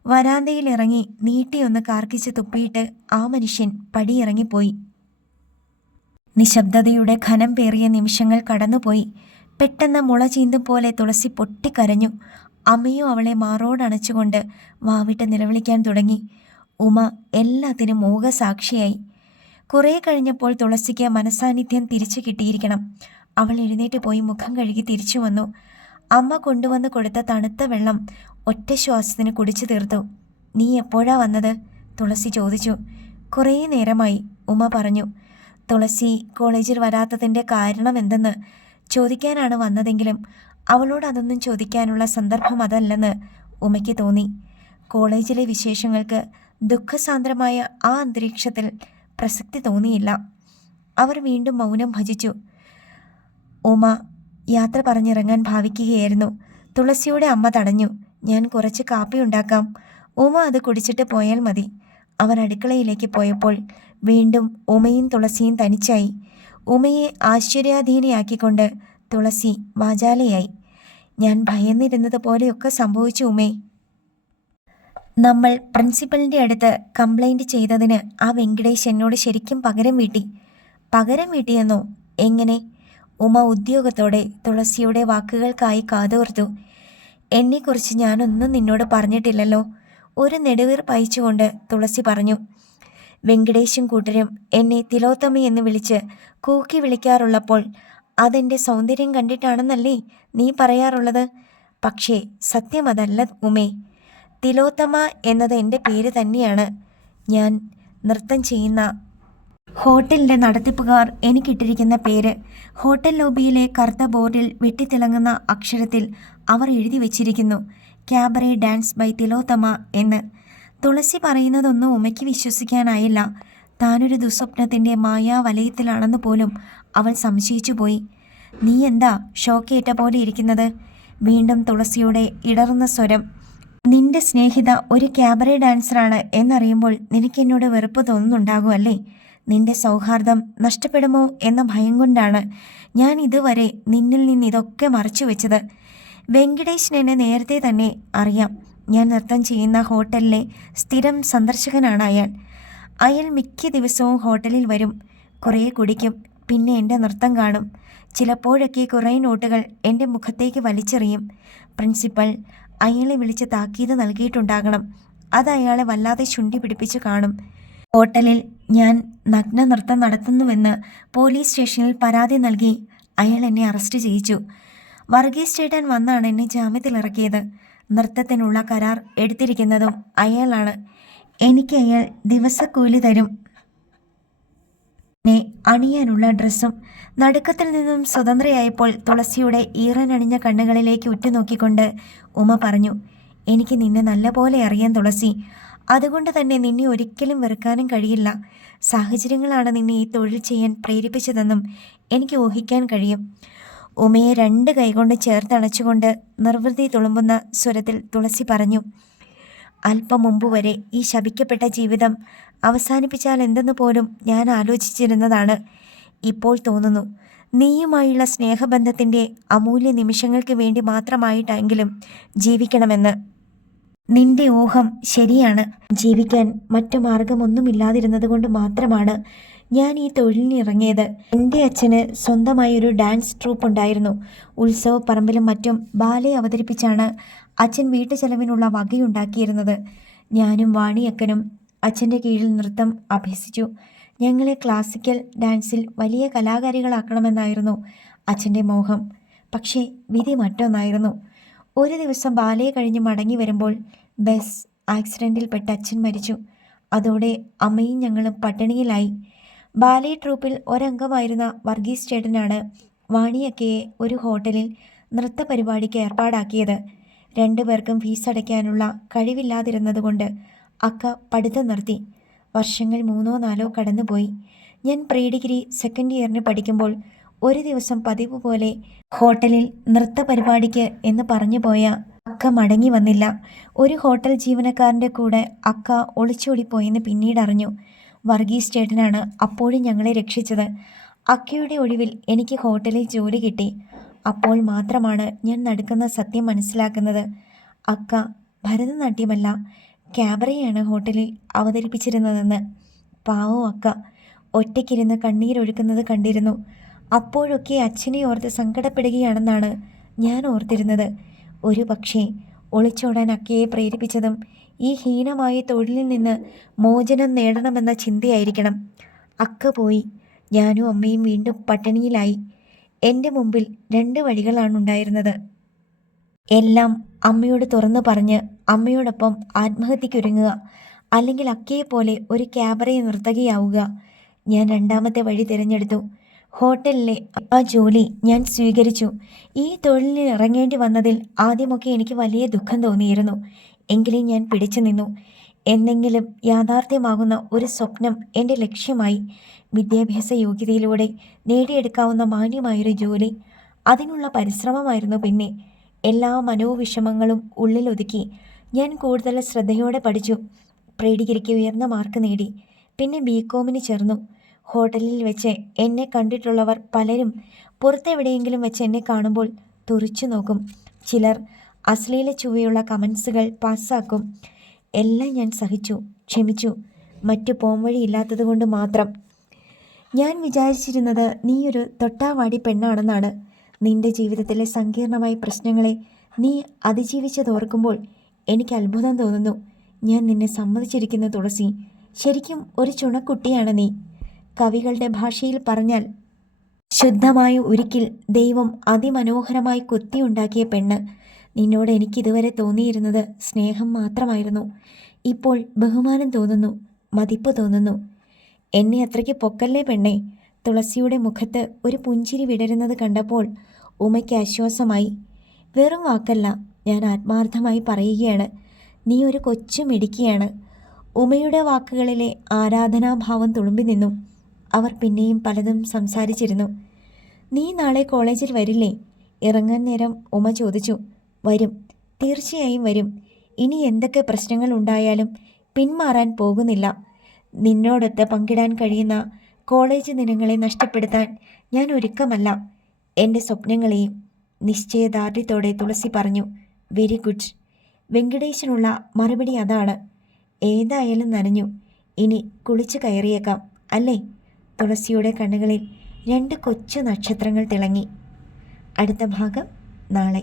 വരാന്തയിൽ ഇറങ്ങി നീട്ടിയൊന്ന് കാർക്കിച്ച് തുപ്പിയിട്ട് ആ മനുഷ്യൻ പടിയിറങ്ങിപ്പോയി. നിശബ്ദതയുടെ ഘനം പേറിയ നിമിഷങ്ങൾ കടന്നുപോയി. പെട്ടെന്ന് മുള ചീന്തും പോലെ തുളസി പൊട്ടിക്കരഞ്ഞു. അമ്മയോ അവളെ മാറോടണച്ചുകൊണ്ട് വാവിട്ട് നിലവിളിക്കാൻ തുടങ്ങി. ഉമ എല്ലാത്തിനും മൂകസാക്ഷിയായി. കുറേ കഴിഞ്ഞപ്പോൾ തുളസിക്ക് മനസാന്നിധ്യം തിരിച്ചു കിട്ടിയിരിക്കണം. അവൾ എഴുന്നേറ്റ് പോയി മുഖം കഴുകി തിരിച്ചു വന്നു. അമ്മ കൊണ്ടുവന്ന് കൊടുത്ത തണുത്ത വെള്ളം ഒറ്റ ശ്വാസത്തിന് കുടിച്ചു തീർത്തു. നീ എപ്പോഴാ വന്നത്? തുളസി ചോദിച്ചു. കുറേ നേരമായി, ഉമ പറഞ്ഞു. തുളസി കോളേജിൽ വരാത്തതിൻ്റെ കാരണം എന്തെന്ന് ചോദിക്കാനാണ് വന്നതെങ്കിലും അവളോട് അതൊന്നും ചോദിക്കാനുള്ള സന്ദർഭം അതല്ലെന്ന് ഉമയ്ക്ക് തോന്നി. കോളേജിലെ വിശേഷങ്ങൾക്ക് ദുഃഖസാന്ദ്രമായ ആ അന്തരീക്ഷത്തിൽ പ്രസക്തി തോന്നിയില്ല. അവർ വീണ്ടും മൗനം ഭജിച്ചു. ഉമ യാത്ര പറഞ്ഞിറങ്ങാൻ ഭാവിക്കുകയായിരുന്നു. തുളസിയുടെ അമ്മ തടഞ്ഞു. ഞാൻ കുറച്ച് കാപ്പി ഉണ്ടാക്കാം. ഉമ അത് കുടിച്ചിട്ട് പോയാൽ മതി. അവർ അടുക്കളയിലേക്ക് പോയപ്പോൾ വീണ്ടും ഉമയും തുളസിയും തനിച്ചായി. ഉമയെ ആശ്ചര്യാധീനയാക്കിക്കൊണ്ട് തുളസി വാചാലയായി. ഞാൻ ഭയന്നിരുന്നത് പോലെയൊക്കെ സംഭവിച്ചു ഉമേ. നമ്മൾ പ്രിൻസിപ്പലിൻ്റെ അടുത്ത് കംപ്ലൈൻറ്റ് ചെയ്തതിന് ആ വെങ്കടേഷ് എന്നോട് ശരിക്കും പകരം വീട്ടി. പകരം വീട്ടിയെന്നോ? എങ്ങനെ? ഉമ ഉദ്യോഗത്തോടെ തുളസിയുടെ വാക്കുകൾക്കായി കാതോർത്തു. എന്നെക്കുറിച്ച് ഞാനൊന്നും നിന്നോട് പറഞ്ഞിട്ടില്ലല്ലോ. ഒരു നെടുവീർപ്പയച്ചുകൊണ്ട് തുളസി പറഞ്ഞു. വെങ്കടേശും കൂട്ടരും എന്നെ തിലോത്തമി എന്ന് വിളിച്ച് കൂക്കി വിളിക്കാറുള്ളപ്പോൾ അതെൻ്റെ സൗന്ദര്യം കണ്ടിട്ടാണെന്നല്ലേ നീ പറയാറുള്ളത്? പക്ഷേ സത്യം അതല്ല ഉമേ. തിലോത്തമ എന്നത് എൻ്റെ പേര് തന്നെയാണ്. ഞാൻ നൃത്തം ചെയ്യുന്ന ഹോട്ടലിൻ്റെ നടത്തിപ്പുകാർ എനിക്കിട്ടിരിക്കുന്ന പേര്. ഹോട്ടൽ ലോബിയിലെ കറുത്ത ബോർഡിൽ വെട്ടിത്തിളങ്ങുന്ന അക്ഷരത്തിൽ അവർ എഴുതി വച്ചിരിക്കുന്നു, ക്യാബറെ ഡാൻസ് ബൈ തിലോത്തമ എന്ന്. തുളസി പറയുന്നതൊന്നും ഉമയ്ക്ക് വിശ്വസിക്കാനായില്ല. താനൊരു ദുസ്വപ്നത്തിൻ്റെ മായാവലയത്തിലാണെന്ന് പോലും അവൾ സംശയിച്ചു പോയി. നീ എന്താ ഷോക്കേറ്റ പോലെ ഇരിക്കുന്നത്? വീണ്ടും തുളസിയുടെ ഇടറുന്ന സ്വരം. നിന്റെ സ്നേഹിത ഒരു ക്യാബറെ ഡാൻസറാണ് എന്നറിയുമ്പോൾ നിനക്കെന്നോട് വെറുപ്പ് തോന്നുന്നുണ്ടാകും അല്ലേ? നിന്റെ സൗഹാർദ്ദം നഷ്ടപ്പെടുമോ എന്ന ഭയം കൊണ്ടാണ് ഞാൻ ഇതുവരെ നിന്നിൽ നിന്ന് ഇതൊക്കെ മറച്ചു വെച്ചത്. വെങ്കടേശൻ എന്നെ നേരത്തെ തന്നെ അറിയാം. ഞാൻ നൃത്തം ചെയ്യുന്ന ഹോട്ടലിലെ സ്ഥിരം സന്ദർശകനാണ് അയാൾ. അയാൾ മിക്ക ദിവസവും ഹോട്ടലിൽ വരും. കുറേ കുടിക്കും, പിന്നെ എൻ്റെ നൃത്തം കാണും. ചിലപ്പോഴൊക്കെ കുറേ നോട്ടുകൾ എൻ്റെ മുഖത്തേക്ക് വലിച്ചെറിയും. പ്രിൻസിപ്പൽ അയാളെ വിളിച്ച് താക്കീത് നൽകിയിട്ടുണ്ടാകണം. അത് അയാളെ വല്ലാതെ ചുണ്ടി പിടിപ്പിച്ച് കാണും. ഹോട്ടലിൽ ഞാൻ നഗ്ന നൃത്തം നടത്തുന്നുവെന്ന് പോലീസ് സ്റ്റേഷനിൽ പരാതി നൽകി അയാൾ എന്നെ അറസ്റ്റ് ചെയ്യിച്ചു. വർഗീസ് ചേട്ടൻ വന്നാണ് എന്നെ ജാമ്യത്തിലിറക്കിയത്. നൃത്തത്തിനുള്ള കരാർ എടുത്തിരിക്കുന്നതും അയാളാണ്. എനിക്ക് അയാൾ ദിവസക്കൂലി തരും. എന്നെ അണിയാനുള്ള ഡ്രസ്സും. നടുക്കത്തിൽ നിന്നും സ്വതന്ത്രയായപ്പോൾ തുളസിയുടെ ഈറനണിഞ്ഞ കണ്ണുകളിലേക്ക് ഉറ്റുനോക്കിക്കൊണ്ട് ഉമ പറഞ്ഞു. എനിക്ക് നിന്നെ നല്ലപോലെ അറിയാം തുളസി. അതുകൊണ്ട് തന്നെ നിന്നെ ഒരിക്കലും വെറുക്കാനും കഴിയില്ല. സാഹചര്യങ്ങളാണ് നിന്നെ ഈ തൊഴിൽ ചെയ്യാൻ പ്രേരിപ്പിച്ചതെന്നും എനിക്ക് ഊഹിക്കാൻ കഴിയും. ഉമയെ 2 കൈകൊണ്ട് ചേർത്തണച്ചുകൊണ്ട് നിർവൃതി തുളുമ്പുന്ന സ്വരത്തിൽ തുളസി പറഞ്ഞു. അല്പം മുമ്പ് വരെ ഈ ശപിക്കപ്പെട്ട ജീവിതം അവസാനിപ്പിച്ചാൽ എന്തെന്ന് പോലും ഞാൻ ആലോചിച്ചിരുന്നതാണ്. ഇപ്പോൾ തോന്നുന്നു നീയുമായുള്ള സ്നേഹബന്ധത്തിൻ്റെ അമൂല്യ നിമിഷങ്ങൾക്ക് വേണ്ടി മാത്രമായിട്ടെങ്കിലും ജീവിക്കണമെന്ന്. നിന്റെ ഊഹം ശരിയാണ്. ജീവിക്കാൻ മറ്റു മാർഗമൊന്നുമില്ലാതിരുന്നത് കൊണ്ട് മാത്രമാണ് ഞാൻ ഈ തൊഴിലിനിറങ്ങിയത്. എൻ്റെ അച്ഛന് സ്വന്തമായി ഒരു ഡാൻസ് ട്രൂപ്പ് ഉണ്ടായിരുന്നു. ഉത്സവപ്പറമ്പിലും മറ്റും ബാലെ അവതരിപ്പിച്ചാണ് അച്ഛൻ വീട്ടുചെലവിനുള്ള വകയുണ്ടാക്കിയിരുന്നത്. ഞാനും വാണിയക്കനും അച്ഛൻ്റെ കീഴിൽ നൃത്തം അഭ്യസിച്ചു. ഞങ്ങളെ ക്ലാസിക്കൽ ഡാൻസിൽ വലിയ കലാകാരികളാക്കണമെന്നായിരുന്നു അച്ഛൻ്റെ മോഹം. പക്ഷേ വിധി മറ്റൊന്നായിരുന്നു. ഒരു ദിവസം ബാലെ കഴിഞ്ഞ് മടങ്ങി വരുമ്പോൾ ബസ് ആക്സിഡൻറ്റിൽപ്പെട്ട് അച്ഛൻ മരിച്ചു. അതോടെ അമ്മയും ഞങ്ങളും പട്ടിണിയിലായി. ബാലെ ട്രൂപ്പിൽ ഒരംഗമായിരുന്ന വർഗീസ് ചേട്ടനാണ് വാണിയക്കയെ ഒരു ഹോട്ടലിൽ നൃത്ത പരിപാടിക്ക് ഏർപ്പാടാക്കിയത്. 2 പേർക്കും ഫീസ് അടയ്ക്കാനുള്ള കഴിവില്ലാതിരുന്നതുകൊണ്ട് അക്ക പഠിത്തം നിർത്തി. വർഷങ്ങൾ 3-4 കടന്നുപോയി. ഞാൻ പ്രീ ഡിഗ്രി സെക്കൻഡ് ഇയറിന് പഠിക്കുമ്പോൾ ഒരു ദിവസം പതിവ് പോലെ ഹോട്ടലിൽ നൃത്ത പരിപാടിക്ക് എന്ന് പറഞ്ഞു പോയ അക്ക മടങ്ങി വന്നില്ല. ഒരു ഹോട്ടൽ ജീവനക്കാരൻ്റെ കൂടെ അക്ക ഒളിച്ചോടിപ്പോയെന്ന് പിന്നീട് അറിഞ്ഞു. വർഗീസ് ചേട്ടനാണ് അപ്പോഴും ഞങ്ങളെ രക്ഷിച്ചത്. അക്കയുടെ ഒഴിവിൽ എനിക്ക് ഹോട്ടലിൽ ജോലി കിട്ടി. അപ്പോൾ മാത്രമാണ് ഞാൻ നടക്കുന്ന സത്യം മനസ്സിലാക്കുന്നത്. അക്ക ഭരതനാട്യമല്ല, ക്യാബറയാണ് ഹോട്ടലിൽ അവതരിപ്പിച്ചിരുന്നതെന്ന്. പാവം അക്ക ഒറ്റയ്ക്കിരുന്ന് കണ്ണീരൊഴുക്കുന്നത് കണ്ടിരുന്നു. അപ്പോഴൊക്കെ അച്ഛനെ ഓർത്ത് സങ്കടപ്പെടുകയാണെന്നാണ് ഞാൻ ഓർത്തിരുന്നത്. ഒരു പക്ഷേ ഒളിച്ചോടാൻ അക്കയെ പ്രേരിപ്പിച്ചതും ഈ ഹീനമായ തൊഴിലിൽ നിന്ന് മോചനം നേടണമെന്ന ചിന്തയായിരിക്കണം. അക്ക പോയി. ഞാനും അമ്മയും വീണ്ടും പട്ടിണിയിലായി. എൻ്റെ മുമ്പിൽ 2 വഴികളാണുണ്ടായിരുന്നത്. എല്ലാം അമ്മയോട് തുറന്നു പറഞ്ഞ് അമ്മയോടൊപ്പം ആത്മഹത്യക്കൊരുങ്ങുക, അല്ലെങ്കിൽ അക്കയെപ്പോലെ ഒരു ക്യാബറെ നർത്തകിയാവുക. ഞാൻ 2ാമത്തെ വഴി തിരഞ്ഞെടുത്തു. ഹോട്ടലിലെ ആ ജോലി ഞാൻ സ്വീകരിച്ചു. ഈ തൊഴിലിന് ഇറങ്ങേണ്ടി വന്നതിൽ ആദ്യമൊക്കെ എനിക്ക് വലിയ ദുഃഖം തോന്നിയിരുന്നു. എങ്കിലും ഞാൻ പിടിച്ചു നിന്നു. എന്നെങ്കിലും യാഥാർത്ഥ്യമാകുന്ന ഒരു സ്വപ്നം എൻ്റെ ലക്ഷ്യമായി. വിദ്യാഭ്യാസ യോഗ്യതയിലൂടെ നേടിയെടുക്കാവുന്ന മാന്യമായൊരു ജോലി, അതിനുള്ള പരിശ്രമമായിരുന്നു. പിന്നെ എല്ലാ മനോവിഷമങ്ങളും ഉള്ളിലൊതുക്കി ഞാൻ കൂടുതൽ ശ്രദ്ധയോടെ പഠിച്ചു. പ്രീ ഡിഗ്രിക്ക് ഉയർന്ന മാർക്ക് നേടി. പിന്നെ ബികോമിന് ചേർന്നു. ഹോട്ടലിൽ വെച്ച് എന്നെ കണ്ടിട്ടുള്ളവർ പലരും പുറത്തെവിടെയെങ്കിലും വെച്ച് എന്നെ കാണുമ്പോൾ തുറിച്ചു നോക്കും. ചിലർ അശ്ലീല ചുവയുള്ള കമൻസുകൾ പാസ്സാക്കും. എല്ലാം ഞാൻ സഹിച്ചു, ക്ഷമിച്ചു. മറ്റു പോംവഴിയില്ലാത്തത് കൊണ്ട് മാത്രം. ഞാൻ വിചാരിച്ചിരുന്നത് നീയൊരു തൊട്ടാവാടി പെണ്ണാണെന്നാണ്. നിന്റെ ജീവിതത്തിലെ സങ്കീർണമായ പ്രശ്നങ്ങളെ നീ അതിജീവിച്ചതോർക്കുമ്പോൾ എനിക്ക് അത്ഭുതം തോന്നുന്നു. ഞാൻ നിന്നെ സമ്മതിച്ചിരിക്കുന്നു തുളസി. ശരിക്കും ഒരു ചുണക്കുട്ടിയാണ് നീ. കവികളുടെ ഭാഷയിൽ പറഞ്ഞാൽ ശുദ്ധമായ ഉരുക്കിൽ ദൈവം അതിമനോഹരമായി കൊത്തിയുണ്ടാക്കിയ പെണ്ണ്. നിന്നോട് എനിക്കിതുവരെ തോന്നിയിരുന്നത് സ്നേഹം മാത്രമായിരുന്നു. ഇപ്പോൾ ബഹുമാനം തോന്നുന്നു, മതിപ്പ് തോന്നുന്നു. എന്നെ അത്രയ്ക്ക് പൊക്കല്ലേ പെണ്ണേ. തുളസിയുടെ മുഖത്ത് ഒരു പുഞ്ചിരി വിടരുന്നത് കണ്ടപ്പോൾ ഉമയ്ക്ക് ആശ്വാസമായി. വെറും വാക്കല്ല, ഞാൻ ആത്മാർത്ഥമായി പറയുകയാണ്. നീ ഒരു കൊച്ചു മിടുക്കിയാണ്. ഉമയുടെ വാക്കുകളിലെ ആരാധനാഭാവം തുളുമ്പി നിന്നു. അവർ പിന്നെയും പലതും സംസാരിച്ചിരുന്നു. നീ നാളെ കോളേജിൽ വരില്ലേ? ഇറങ്ങാൻ നേരം ഉമ ചോദിച്ചു. വരും, തീർച്ചയായും വരും. ഇനി എന്തൊക്കെ പ്രശ്നങ്ങൾ ഉണ്ടായാലും പിന്മാറാൻ പോകുന്നില്ല. നിന്നോടൊത്ത് പങ്കിടാൻ കഴിയുന്ന കോളേജ് ദിനങ്ങളെ നഷ്ടപ്പെടുത്താൻ ഞാൻ ഒരുക്കമല്ല. എൻ്റെ സ്വപ്നങ്ങളെയും. നിശ്ചയദാർഢ്യത്തോടെ തുളസി പറഞ്ഞു. Very good. വെങ്കടേശനുള്ള മറുപടി അതാണ്. ഏതായാലും നനഞ്ഞു. ഇനി കുളിച്ചു കയറിയേക്കാം അല്ലേ? തുളസിയുടെ കണ്ണുകളിൽ 2 കൊച്ചു നക്ഷത്രങ്ങൾ തിളങ്ങി. അടുത്ത ഭാഗം നാളെ.